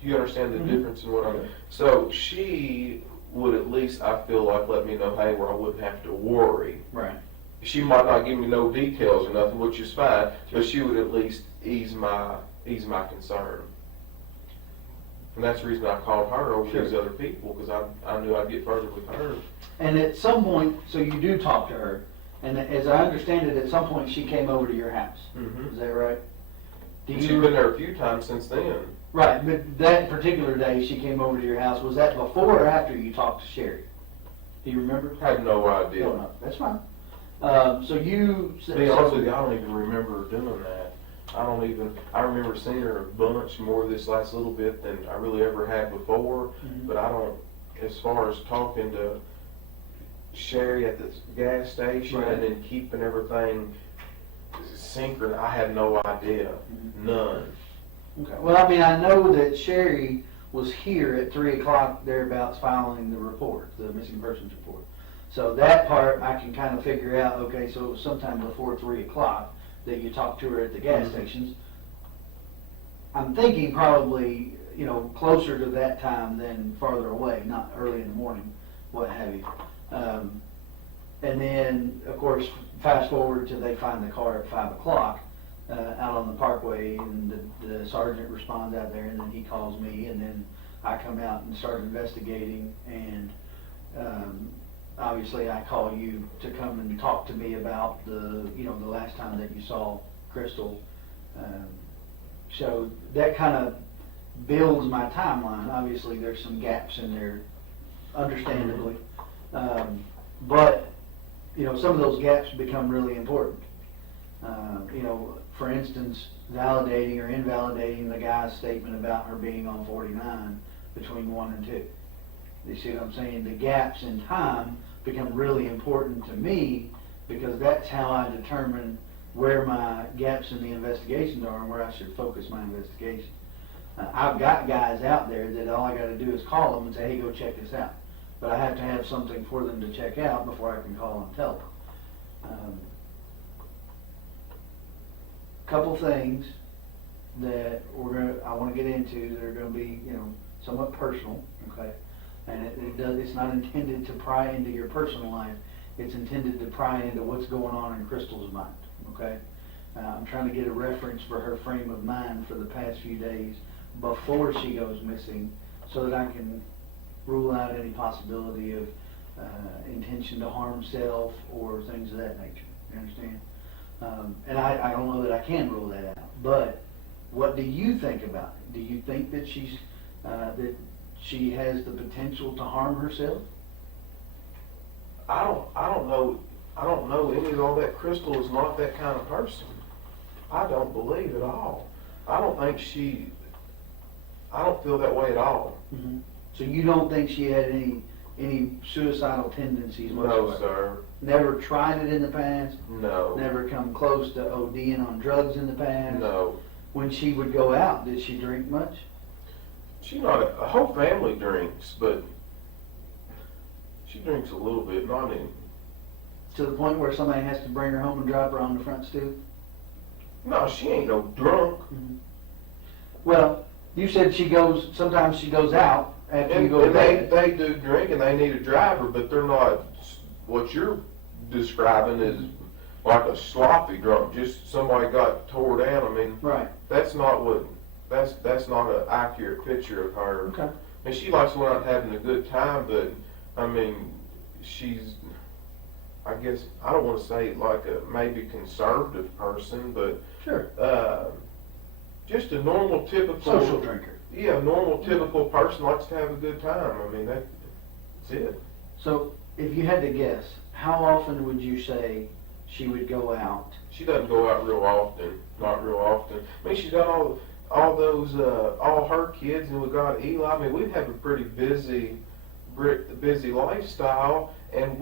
Do you understand the difference in what I'm, so she would at least, I feel like, let me know, hey, where I wouldn't have to worry. Right. She might not give me no details or nothing, which is fine, but she would at least ease my concern. And that's the reason I called her over these other people, because I knew I'd get further with her. And at some point, so you do talk to her, and as I understand it, at some point she came over to your house. Mm-hmm. Is that right? She's been there a few times since then. Right, but that particular day she came over to your house, was that before or after you talked to Sherry? Do you remember? I have no idea. No, that's fine. So you To be honest with you, I don't even remember doing that. I remember seeing her a bunch more this last little bit than I really ever had before, but I don't, as far as talking to Sherry at the gas station and then keeping everything synchronized, I had no idea. None. Okay. Well, I mean, I know that Sherry was here at 3 o'clock thereabouts filing the report, the missing persons report. So that part I can kind of figure out, okay, so it was sometime before 3 o'clock that you talked to her at the gas stations. I'm thinking probably, closer to that time than farther away, not early in the morning, what have you. And then, of course, fast forward till they find the car at 5 o'clock out on the parkway, and the sergeant responds out there, and then he calls me, and then I come out and start investigating, and obviously I call you to come and talk to me about the last time that you saw Crystal. So that kind of builds my timeline. Obviously there's some gaps in there, understandably. But some of those gaps become really important. for instance, validating or invalidating the guy's statement about her being on 49 between 1 and 2. You see what I'm saying? The gaps in time become really important to me because that's how I determine where my gaps in the investigations are and where I should focus my investigation. I've got guys out there that all I got to do is call them and say, hey, go check this out. But I have to have something for them to check out before I can call and tell them. Couple things that I want to get into that are going to be, somewhat personal, okay? And it's not intended to pry into your personal life. It's intended to pry into what's going on in Crystal's mind, okay? I'm trying to get a reference for her frame of mind for the past few days before she goes missing so that I can rule out any possibility of intention to harm self or things of that nature. You understand? And I don't know that I can rule that out. But what do you think about it? Do you think that that she has the potential to harm herself? I don't know any of all that. Crystal is not that kind of person. I don't believe at all. I don't feel that way at all. Mm-hmm. So you don't think she had any suicidal tendencies whatsoever? No, sir. Never tried it in the past? No. Never come close to ODing on drugs in the past? No. When she would go out, did she drink much? She not a whole family drinks, but she drinks a little bit, not any. To the point where somebody has to bring her home and drop her on the front stoop? No, she ain't no drunk. Mm-hmm. Well, you said sometimes she goes out after you go to And bed. they do drink and they need a driver, but they're not what you're describing as like a sloppy drunk. Just somebody got tore down. I mean, Right. that's not an accurate picture of her. Okay. And she likes going out having a good time, but I mean, she's, I guess, I don't want to say like a maybe conservative person, but Sure. Just a normal, typical Social drinker. Yeah, a normal, typical person likes to have a good time. I mean, that's it. So, if you had to guess, how often would you say she would go out? She doesn't go out real often, not real often. I mean, she's got all those, all her kids, and we got Eli. I mean, we have a pretty busy lifestyle, and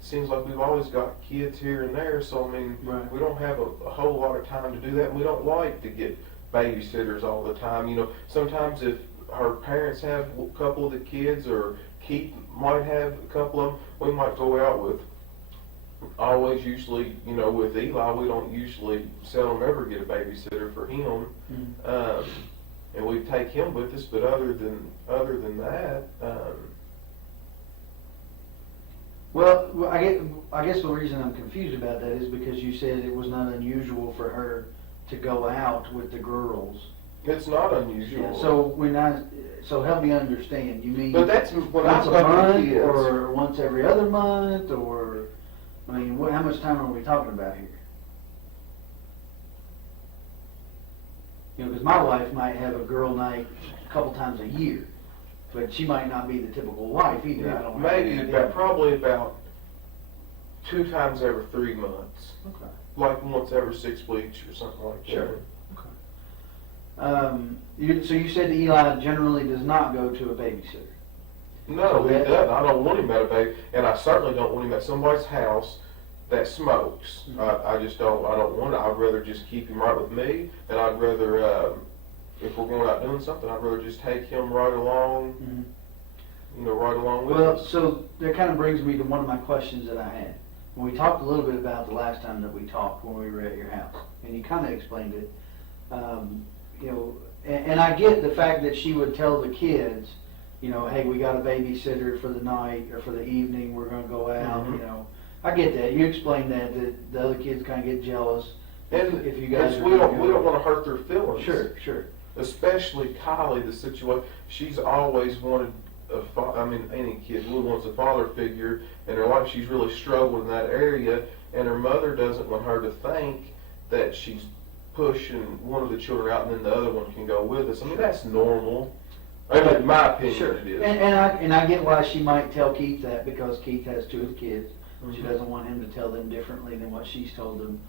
seems like we've always got kids here and there. So I mean, Right. we don't have a whole lot of time to do that. And we don't like to get babysitters all the time. Sometimes if her parents have a couple of the kids, or Keith might have a couple of them, we might go out with. Usually, with Eli, we don't usually seldom ever get a babysitter for him, and we take him with us. But other than that, Well, I guess the reason I'm confused about that is because you said it was not unusual for her to go out with the girls. it's not unusual. Yeah, so help me understand. You mean But that's when once I've a got month kids. or once every other month, or I mean, how much time are we talking about here? Because my wife might have a girl night a couple times a year, but she might not be the typical wife either. I don't have any idea. Probably about 2 times every 3 months, Okay. like once every 6 weeks or something like that. Sure. So you said Eli generally does not go to a babysitter. No, So he that- doesn't. I don't want him at a baby, and I certainly don't want him at somebody's house that smokes. I just don't. I don't want it. I'd rather just keep him right with me, and I'd rather, if we're going out doing something, I'd rather just take him right along. Mm-hmm. Right along with Well, us. so that kind of brings me to one of my questions that I had. We talked a little bit about the last time that we talked when we were at your house, and you kind of explained it. And I get the fact that she would tell the kids, hey, we got a babysitter for the night or for the evening, we're going to go out, Mhm. I get that. You explained that the other kids kind of get jealous And if you guys are we don't gonna go. want to hurt their feelings. Sure. Especially Kylie, the situation. She's always wanted any kid really wants a father figure in her life. She's really struggled in that area, and her mother doesn't want her to think that she's pushing one of the children out and then the other one can go with us. I mean, that's normal. In my opinion, Sure. it is. And I get why she might tell Keith that, because Keith has 2 of the kids. She Mhm. doesn't want him to tell them differently than what she's told them.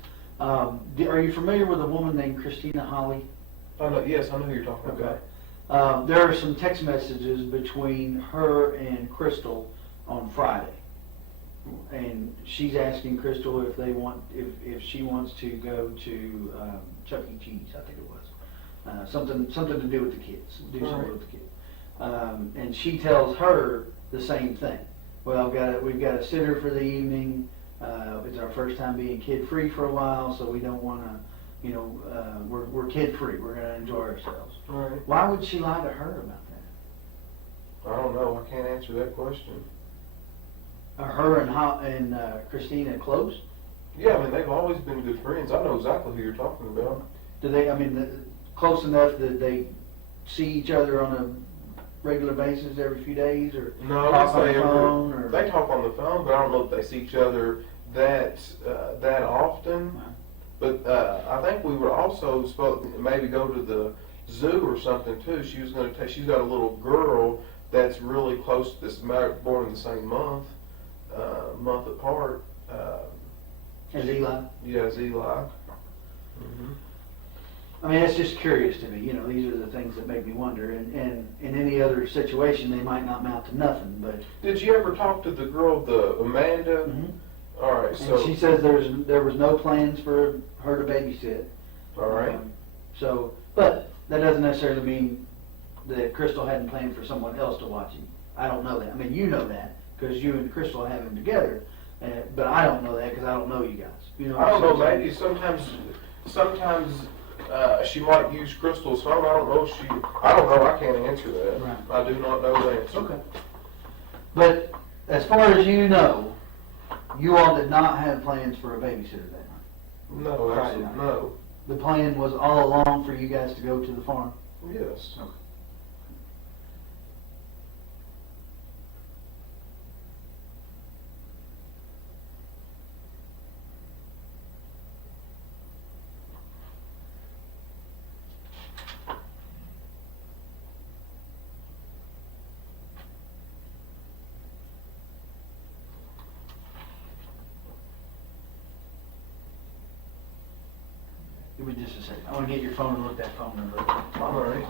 Are you familiar with a woman named Christina Holly? Yes, I know who you're talking Okay. about. There are some text messages between her and Crystal on Friday. And she's asking Crystal if she wants to go to Chuck E. Cheese, I think it was. Something to do with the kids, something with the kids. And she tells her the same thing. Well, we've got a sitter for the evening. It's our first time being kid-free for a while, so we don't want to, we're kid-free. We're going to enjoy ourselves. Right. Why would she lie to her about that? I don't know. I can't answer that question. Are her and Christina close? Yeah, I mean, they've always been good friends. I know exactly who you're talking about. Do they? I mean, close enough that they see each other on a regular basis every few days, or No, talk on the phone? Or they talk on the phone, but I don't know if they see each other that often. But I think we were also supposed to maybe go to the zoo or something too. She was going to take. She's got a little girl that's really close to this, born in the same month apart. As Eli? Yeah, as Eli. Mm-hmm. I mean, it's just curious to me. These are the things that make me wonder. And in any other situation, they might not amount to nothing. But Did you ever talk to the girl, the Amanda? Mhm. All right, And so she says there was no plans for her to babysit. all right. But that doesn't necessarily mean that Crystal hadn't planned for someone else to watch him. I don't know that. I mean, you know that because you and Crystal have him together. But I don't know that because I don't know you guys. I don't know, maybe sometimes she might use Crystal's phone. I don't know. I don't know. I can't answer that. Right. I do not know the answer. Okay. But as far as you know, you all did not have plans for a babysitter that night. No, Friday absolutely night. no. The plan was all along for you guys to go to the farm. Yes. Okay. Give me just a second. I want to get your phone and look that phone number up. All right.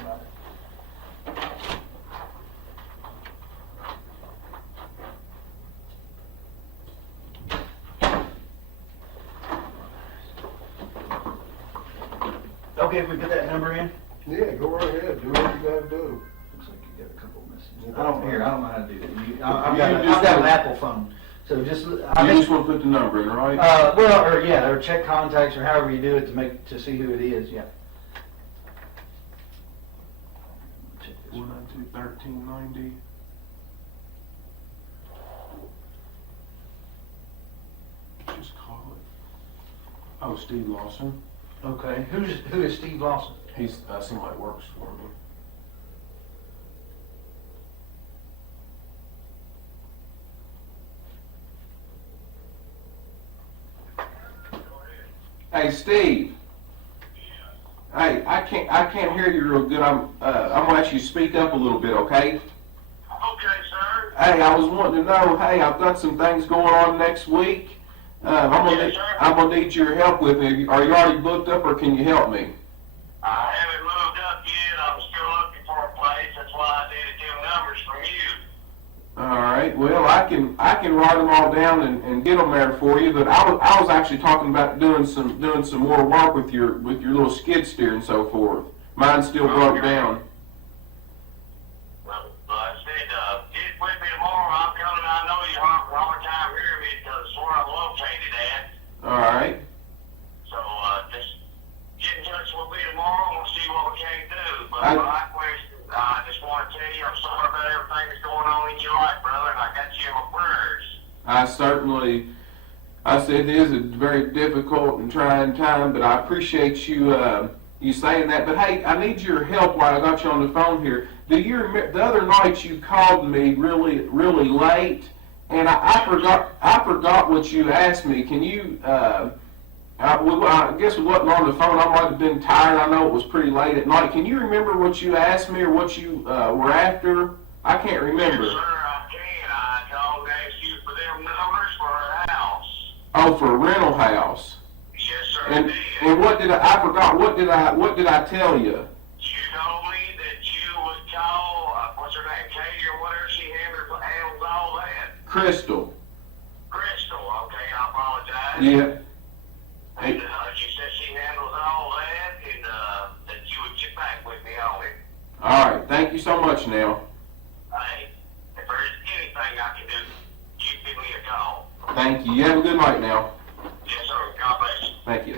Okay, if we put that number in. Yeah, go right ahead. Do what you gotta do. Looks like you got a couple of messages. Yeah. I don't know how to do that. I've You got just- an Apple phone, so just You just want to put the number in, right? or check contacts or however you do it to see who it is. Yeah. Check this one. 492-1390. Just call it. Oh, Steve Lawson. Okay. Who is Steve Lawson? He's somebody works for me. Hey, Steve. Hey, I can't hear you real good. I'm gonna ask you to speak up a little bit, okay? Okay, sir. Hey, I was wanting to know. Hey, I've got some things going on next week. Yes, sir. I'm gonna need your help with it. Are you already booked up, or can you help me? I haven't moved up yet. I'm still looking for a place. That's why I needed them numbers from you. All right. Well, I can write them all down and get them there for you. But I was actually talking about doing some more work with your little skid steer and so forth. Mine's still broke down. Well, I said, get with me tomorrow. I'm coming. I know you have a hard time hearing me because it's where I'm located at. All right. So just get in touch with me tomorrow and we'll see what we can do. But my question, I just want to tell you I'm sorry about everything that's going on in your life, brother, and I got you in my prayers. I said it is a very difficult and trying time, but I appreciate you you saying that. But hey, I need your help while I got you on the phone here. Do you remember the other night you called me really late, and I forgot what you asked me. Can you? I guess we wasn't on the phone. I might have been tired. I know it was pretty late at night. Can you remember what you asked me or what you were after? I can't remember. Yes, sir, I can. I called to ask you for them numbers for our house. Oh, for a rental house. Yes, sir. And what did I forgot, what did I tell you? You told me that you would call, what's her name, Katie or whatever, she handles all that. Crystal. Crystal, okay, I apologize. Yeah. And, you said she handles all that, and, that you would get back with me on it. All right, thank you so much, Nell. Hey, if there's anything I can do, you give me a call. Thank you. You have a good night now. Yes, sir, God bless you. Thank you.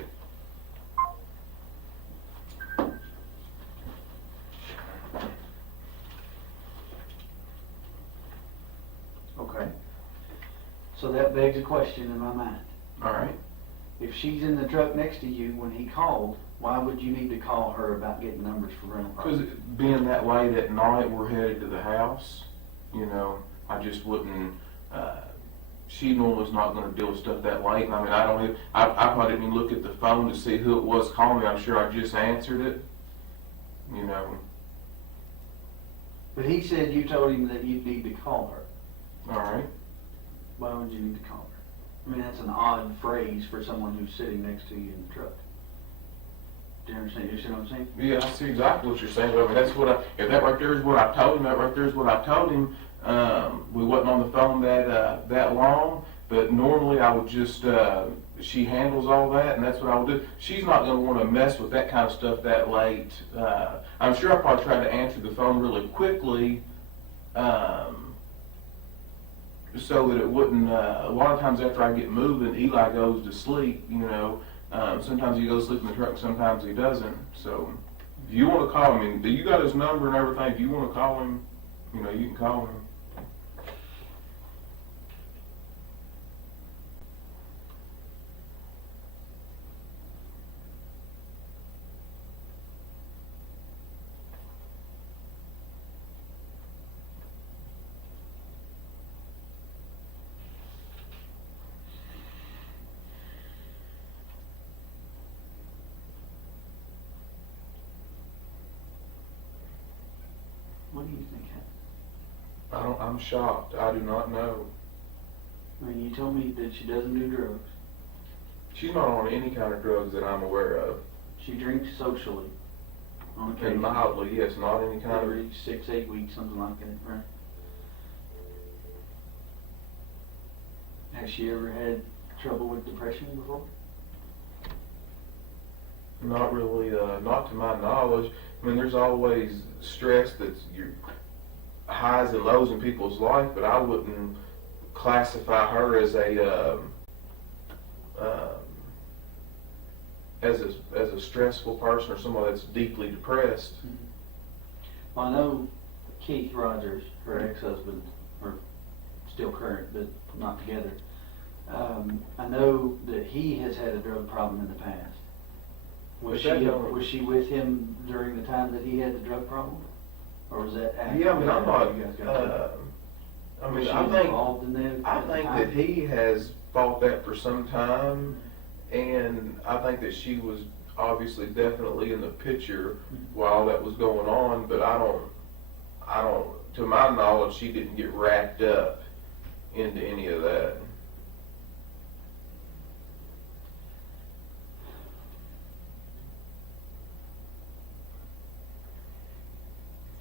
Okay. So that begs a question in my mind. All right. If she's in the truck next to you when he called, why would you need to call her about getting numbers for rental Because property? being that late at night, we're headed to the house, you know, I just wouldn't, she normally's not gonna deal with stuff that late, and I mean, I probably didn't even look at the phone to see who it was calling me, I'm sure I just answered it, you know. But he said you told him that you'd need to call her. All right. Why would you need to call her? I mean, that's an odd phrase for someone who's sitting next to you in the truck. Do you understand? You see what I'm saying? Yeah, I see exactly what you're saying, but I mean, that's what if that right there is what I told him, that right there is what I told him. We wasn't on the phone that long, but normally I would just, she handles all that, and that's what I would do. She's not gonna wanna mess with that kind of stuff that late. I'm sure I probably tried to answer the phone really quickly, so that it wouldn't, a lot of times after I get moving, Eli goes to sleep, you know. Sometimes he goes to sleep in the truck, sometimes he doesn't. So if you want to call him, you got his number and everything. If you want to call him, you know, you can call him. What do you think happened? I'm shocked. I do not know. I mean, you told me that she doesn't do drugs. She's not on any kind of drugs that I'm aware of. She drinks socially. On And occasion. mildly, yes, not any kind of. Every 6-8 weeks, something like that, right? Has she ever had trouble with depression before? Not really, not to my knowledge. I mean, there's always stress that's your highs and lows in people's life, but I wouldn't classify her as a stressful person or someone that's deeply depressed. Well, I know Keith Rogers, her ex-husband, or still current, but not together. I know that he has had a drug problem in the past. Was she with him during the time that he had the drug problem, or was that after? Yeah, I mean, I'm not. You guys got together? I Was mean, she I think involved in that I at the think time? that he has fought that for some time, and I think that she was obviously definitely in the picture while that was going on. But I don't. To my knowledge, she didn't get wrapped up into any of that.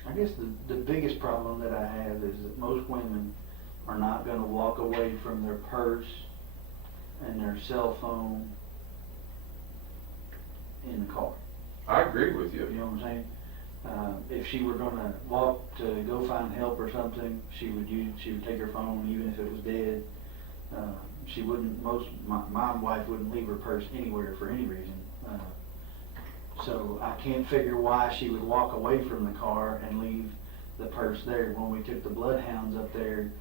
I guess the biggest problem that I have is that most women are not going to walk away from their purse and their cell phone in the car. I agree with You you. know what I'm saying? If she were going to walk to go find help or something, she would take her phone even if it was dead. She wouldn't. My wife wouldn't leave her purse anywhere for any reason. So I can't figure why she would walk away from the car and leave the purse there. When we took the bloodhounds up there,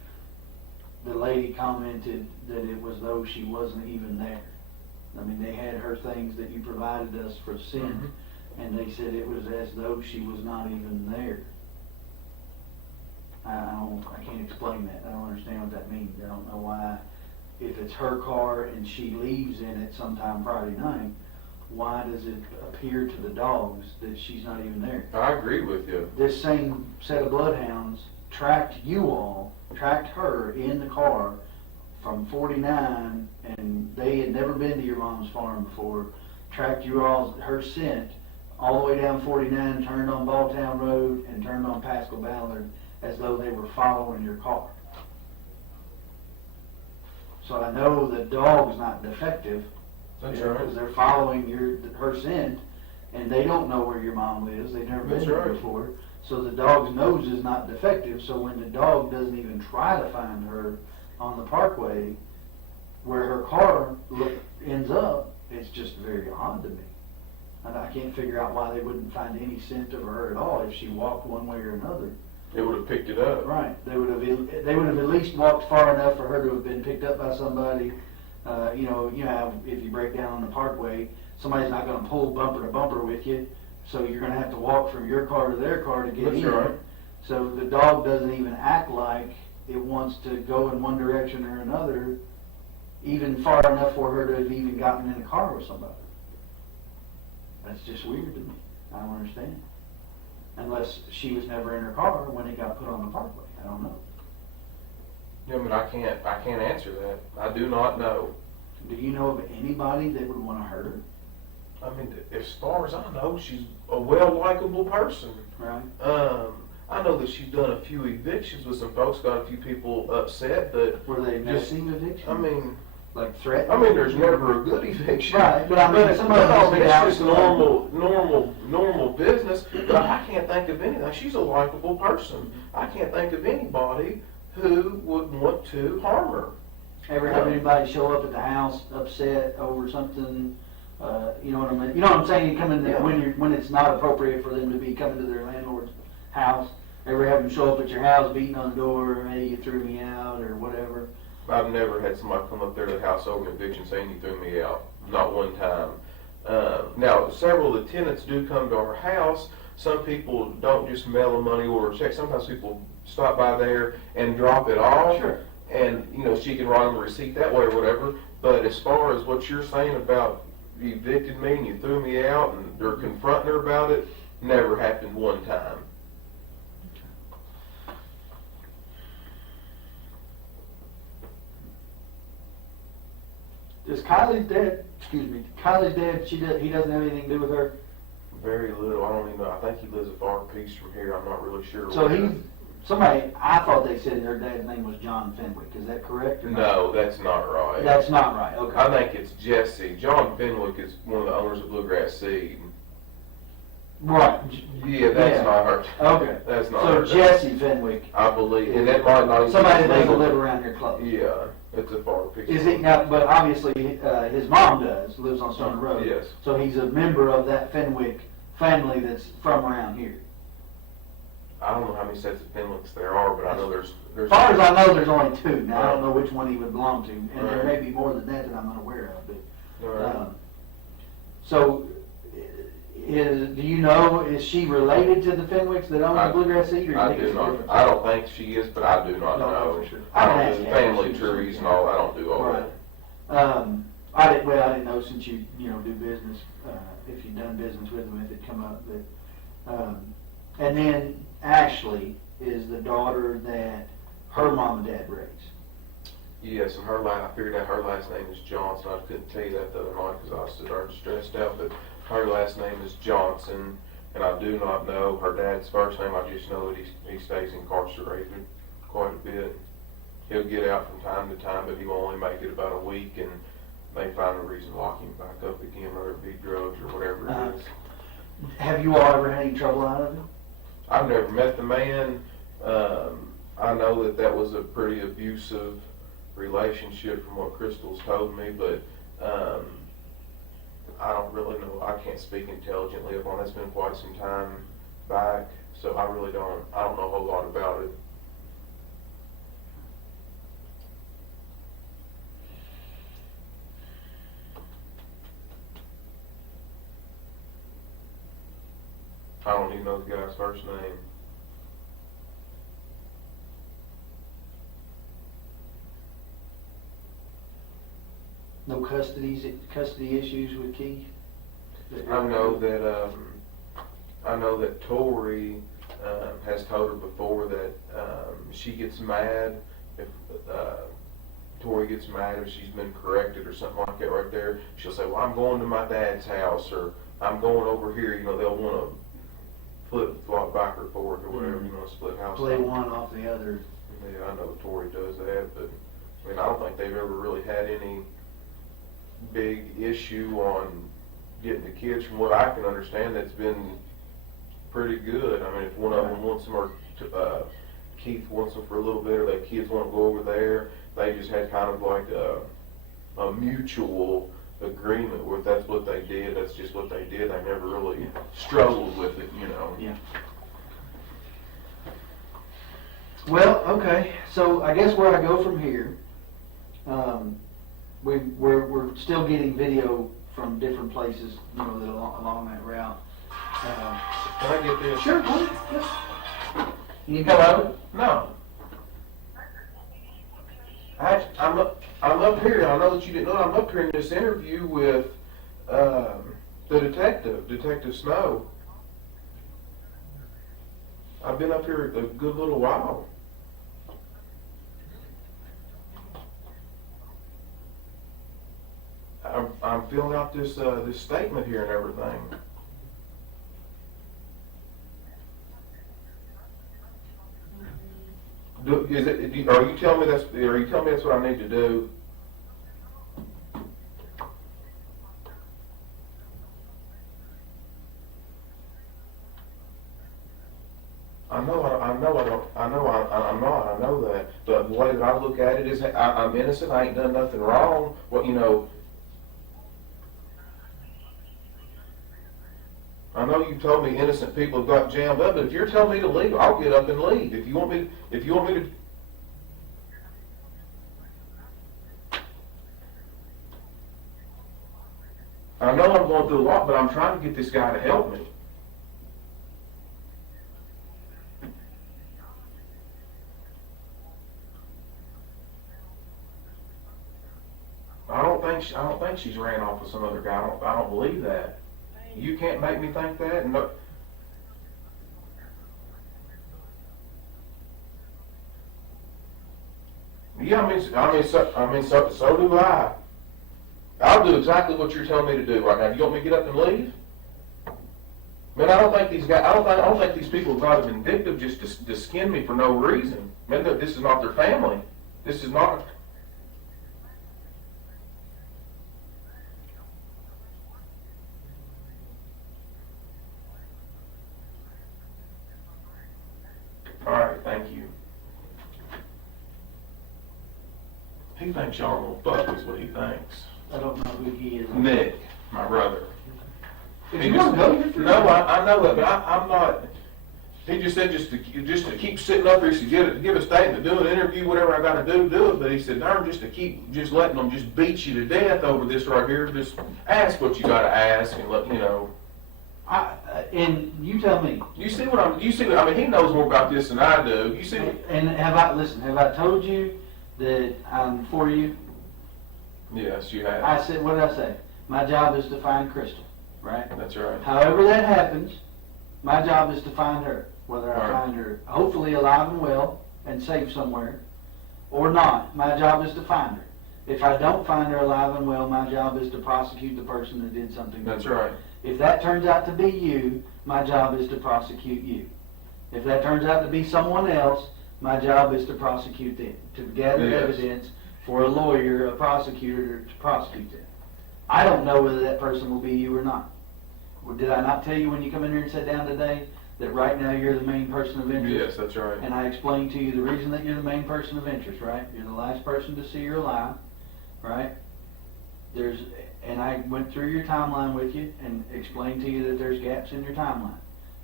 the lady commented that it was though she wasn't even there. I mean, they had her things that you provided us for sin, and they said it was as though she was not even there. I can't explain that. I don't understand what that means. I don't know why, if it's her car and she leaves in it sometime Friday night, why does it appear to the dogs that she's not even there? I agree with you. This same set of bloodhounds tracked her in the car from 49, and they had never been to your mom's farm before, tracked her scent all the way down 49, turned on Balltown Road, and turned on Pascal Ballard as though they were following your car. So I know the dog's not defective. That's Because right. they're following her scent, and they don't know where your mom lives. They've never been That's there right. before. So the dog's nose is not defective. So when the dog doesn't even try to find her on the parkway, where her car ends up, it's just very odd to me. And I can't figure out why they wouldn't find any scent of her at all if she walked one way or another. It would have picked it up. Right. They would have at least walked far enough for her to have been picked up by somebody. You know, if you break down on the parkway, somebody's not going to pull bumper to bumper with you, so you're going to have to walk from your car to their car to get That's in. right. So the dog doesn't even act like it wants to go in one direction or another, even far enough for her to have even gotten in a car with somebody. That's just weird to me. I don't understand. Unless she was never in her car when it got put on the parkway. I don't know. Yeah, but I can't answer that. I do not know. Do you know of anybody that would want to hurt her? I mean, as far as I know, she's a well-likable person. Right. I know that she's done a few evictions with some folks, got a few people upset, but Were they Just- missing eviction? I mean, Like threatening? there's never a good eviction. Right, but I mean, But some of them it's just just normal business. But I can't think of anything. She's a likable person. I can't think of anybody who would want to harm her. Ever have anybody show up at the house upset over something? You know what I mean? You know what I'm saying? You come in there Yeah. when it's not appropriate for them to be coming to their landlord's house. Ever have them show up at your house, beating on the door, hey, you threw me out, or whatever? I've never had somebody come up there to the house over an eviction saying you threw me out. Not one time. Now, several of the tenants do come to our house. Some people don't just mail a money order check. Sometimes people stop by there and drop it off. Sure. And, you know, she can write them a receipt that way or whatever. But as far as what you're saying about you evicted me and you threw me out and they're confronting her about it, never happened one time. Is Kylie's dad, Kylie's dad, he doesn't have anything to do with her? Very little. I don't even know. I think he lives a far piece from here. I'm not really sure. So where. I thought they said her dad's name was John Fenwick. Is that correct? Or not? No, that's not right. That's not right, okay. I think it's Jesse. John Fenwick is one of the owners of Bluegrass Seed. Right. Yeah, that's not her. Okay. That's not So her. Jesse Fenwick, I believe, and that might not even somebody be that doesn't legal. live around here close. Yeah, it's a far piece. Is it now, but obviously, his mom lives on Stone Road. Yes. So he's a member of that Fenwick family that's from around here. I don't know how many sets of Fenwicks there are, but I know there's. As far as I know, there's only two. Now, I don't know which one he would belong to, and there Right. may be more than that that I'm unaware of, but. Right. So, do you know, is she related to the Fenwicks that own the Bluegrass Seed, or you I think do it's not. different? I don't think she is, but I do not Don't know know. for sure. I I don't can do ask family Ashley. trees and all. I don't do all Right. that. I didn't know since you do business, if you've done business with them, if it come up, but, and then Ashley is the daughter that her mom and dad raised. Yes, and I figured out her last name is Johnson. I couldn't tell you that the other night because I was sitting there stressed out, but her last name is Johnson, and I do not know her dad's first name. I just know that he stays incarcerated quite a bit. He'll get out from time to time, but he will only make it about a week, and they find a reason to lock him back up again, whether it be drugs or whatever it is. Have you all ever had any trouble out of him? I've never met the man. I know that was a pretty abusive relationship from what Crystal's told me, but I don't really know. I can't speak intelligently upon it. It's been quite some time back, so I don't know a whole lot about it. I don't even know the guy's first name. No custody issues with Keith? I know that Tori has told her before that she gets mad if Tori gets mad if she's been corrected or something like that right there, she'll say, well, I'm going to my dad's house, or I'm going over here, you know, they'll want to flip back or forth or whatever, you know, split house. Play one off the other. Yeah, I know Tori does that, but, I mean, I don't think they've ever really had any big issue on getting the kids. From what I can understand, that's been pretty good. I mean, if one of them wants them, or Keith wants them for a little bit, or the kids want to go over there, they just had kind of like a mutual agreement with that's what they did, that's just what they did. They never really struggled with it, you know. Yeah. Well, okay, so I guess where I go from here, we're still getting video from different places, you know, that along that route. Can I get this? Sure, go ahead. Yes. You Hello? No. I'm up here. I know that you didn't know. I'm up here in this interview with the Detective Snow. I've been up here a good little while. I'm filling out this statement here and everything. Are you telling me that's what I need to do? I know that. But the way that I look at it is, I'm innocent. I ain't done nothing wrong. What, you know? I know you told me innocent people have got jammed up, but if you're telling me to leave, I'll get up and leave. If you want me to. I know I'm going through a lot, but I'm trying to get this guy to help me. I don't think she's ran off with some other guy. I don't believe that. You can't make me think that. No. Yeah, so do I. I'll do exactly what you're telling me to do right now. You want me to get up and leave? Man, I don't think these people have got it vindictive just to skin me for no reason. Man, this is not their family. This is not. All right, thank you. He thinks y'all are gonna fuck is what he thinks. I don't know who he is. Nick, my brother. If you want to go, you're free. No, I know that, but I'm not. He just said just to keep sitting up here, he said give a statement, do an interview, whatever I got to do it. But he said, darn, just to keep letting them just beat you to death over this right here. Just ask what you got to ask and let you know. And you tell me. You see what I mean, he knows more about this than I do. You see. And have I told you that I'm for you? Yes, you have. I said, what did I say? My job is to find Crystal, right? That's right. However that happens, my job is to find her. Whether I find her hopefully alive and well and safe somewhere or not, my job is to find her. If I don't find her alive and well, my job is to prosecute the person that did something. That's right. If that turns out to be you, my job is to prosecute you. If that turns out to be someone else, my job is to prosecute them, to gather evidence for a lawyer, a prosecutor, to prosecute them. I don't know whether that person will be you or not. Did I not tell you when you come in here and sit down today that right now you're the main person of interest? Yes, that's right. And I explained to you the reason that you're the main person of interest, right? You're the last person to see her alive, right? And I went through your timeline with you and explained to you that there's gaps in your timeline,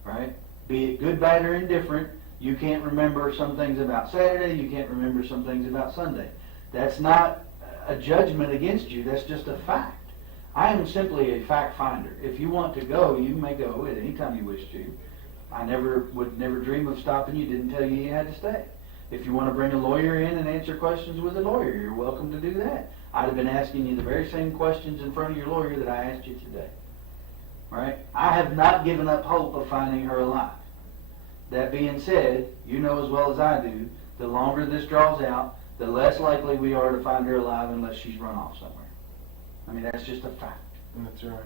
right? Be it good, bad, or indifferent, you can't remember some things about Saturday, you can't remember some things about Sunday. That's not a judgment against you, that's just a fact. I am simply a fact finder. If you want to go, you may go at any time you wish to. I would never dream of stopping you, didn't tell you you had to stay. If you want to bring a lawyer in and answer questions with a lawyer, you're welcome to do that. I'd have been asking you the very same questions in front of your lawyer that I asked you today. Right? I have not given up hope of finding her alive. That being said, you know as well as I do, the longer this draws out, the less likely we are to find her alive unless she's run off somewhere. I mean, that's just a fact. That's right.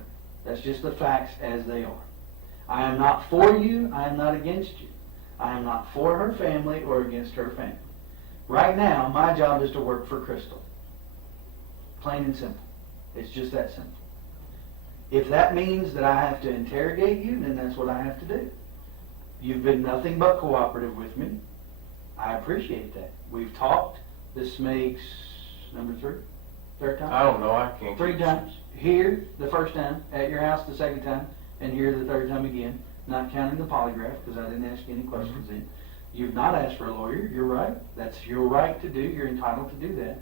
That's just the facts as they are. I am not for you, I am not against you. I am not for her family or against her family. Right now, my job is to work for Crystal. Plain and simple. It's just that simple. If that means that I have to interrogate you, then that's what I have to do. You've been nothing but cooperative with me. I appreciate that. We've talked. This makes number 3? Third time? I don't know, I can't. 3 times. Here, the first time, at your house the second time, and here the third time again, not counting the polygraph, because I didn't ask you any questions then. You've not asked for a lawyer, you're right. That's your right to do, you're entitled to do that.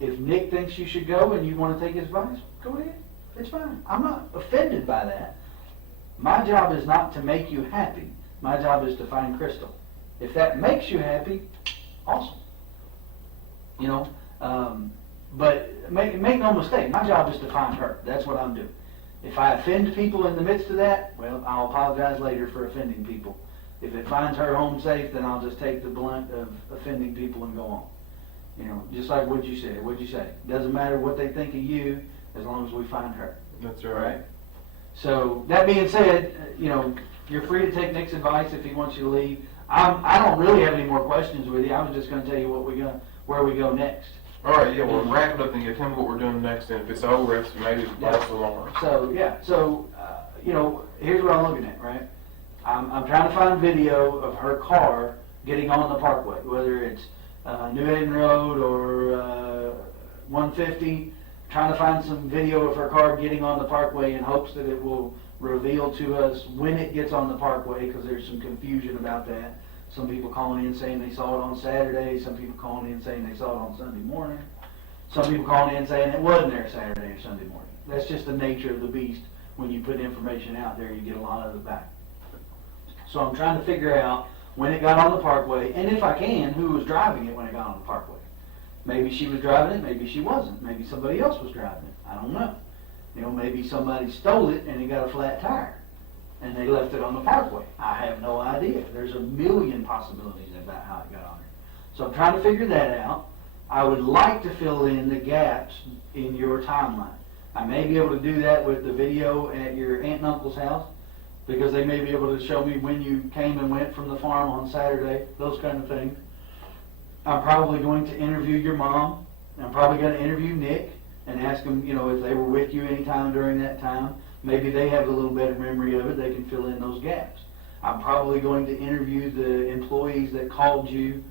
If Nick thinks you should go and you want to take his advice, go ahead. It's fine. I'm not offended by that. My job is not to make you happy. My job is to find Crystal. If that makes you happy, awesome. You know, but make no mistake, my job is to find her. That's what I'm doing. If I offend people in the midst of that, well, I'll apologize later for offending people. If it finds her home safe, then I'll just take the blunt of offending people and go on. You know, just like what you said. What'd you say? Doesn't matter what they think of you, as long as we find her. That's right. So, that being said, you know, you're free to take Nick's advice if he wants you to leave. I don't really have any more questions with you. I was just going to tell you where we go next. All right, yeah, well, wrap it up and tell me what we're doing next, and if it's over, it's maybe false alarm. So, yeah, you know, here's what I'm looking at, right? I'm trying to find video of her car getting on the parkway, whether it's New Haven Road or 150, trying to find some video of her car getting on the parkway in hopes that it will reveal to us when it gets on the parkway, because there's some confusion about that. Some people calling in saying they saw it on Saturday, some people calling in saying they saw it on Sunday morning, some people calling in saying it wasn't there Saturday or Sunday morning. That's just the nature of the beast. When you put information out there, you get a lot of it back. So I'm trying to figure out when it got on the parkway, and if I can, who was driving it when it got on the parkway. Maybe she was driving it, maybe she wasn't. Maybe somebody else was driving it. I don't know. You know, maybe somebody stole it and it got a flat tire and they left it on the parkway. I have no idea. There's a million possibilities about how it got on there. So I'm trying to figure that out. I would like to fill in the gaps in your timeline. I may be able to do that with the video at your aunt and uncle's house, because they may be able to show me when you came and went from the farm on Saturday, those kind of things. I'm probably going to interview your mom. I'm probably going to interview Nick and ask them, you know, if they were with you any time during that time. Maybe they have a little better memory of it. They can fill in those gaps. I'm probably going to interview the employees that called you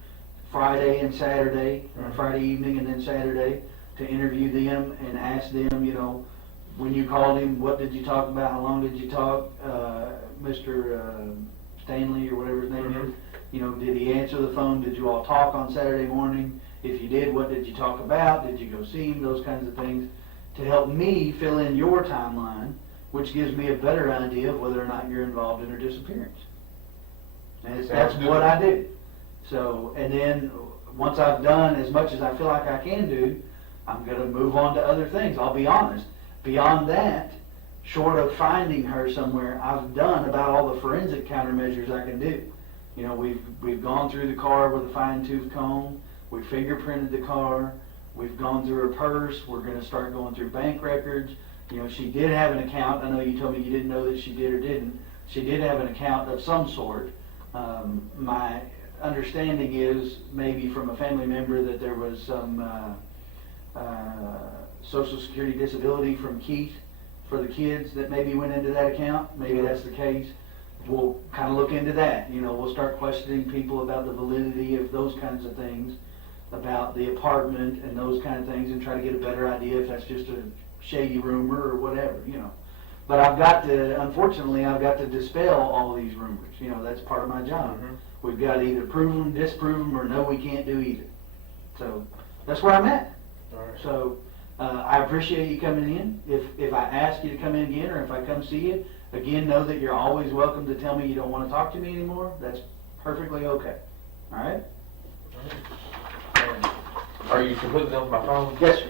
Friday and Saturday, or Friday evening and then Saturday, to interview them and ask them, you know, when you called him, what did you talk about? How long did you talk? Mr. Stanley, or whatever his name is, you know, did he answer the phone? Did you all talk on Saturday morning? If you did, what did you talk about? Did you go see him? Those kinds of things, to help me fill in your timeline, which gives me a better idea of whether or not you're involved in her disappearance. And that's what I do. So, and then once I've done as much as I feel like I can do, I'm going to move on to other things. I'll be honest. Beyond that, short of finding her somewhere, I've done about all the forensic countermeasures I can do. You know, we've gone through the car with a fine-tooth comb. We fingerprinted the car. We've gone through her purse. We're going to start going through bank records. You know, she did have an account. I know you told me you didn't know that she did or didn't. She did have an account of some sort. My understanding is, maybe from a family member, that there was some Social Security disability from Keith for the kids that maybe went into that account. Maybe that's the case. We'll kind of look into that. You know, we'll start questioning people about the validity of those kinds of things, about the apartment and those kind of things, and try to get a better idea if that's just a shady rumor or whatever, you know. But unfortunately, I've got to dispel all these rumors. You know, that's part of my job. We've got to either prove them, disprove them, or no, we can't do either. So that's where I'm at. All right. So I appreciate you coming in. If I ask you to come in again, or if I come see you, again, know that you're always welcome to tell me you don't want to talk to me anymore. That's perfectly okay. All right? Are you completely done with my phone? Yes, sir.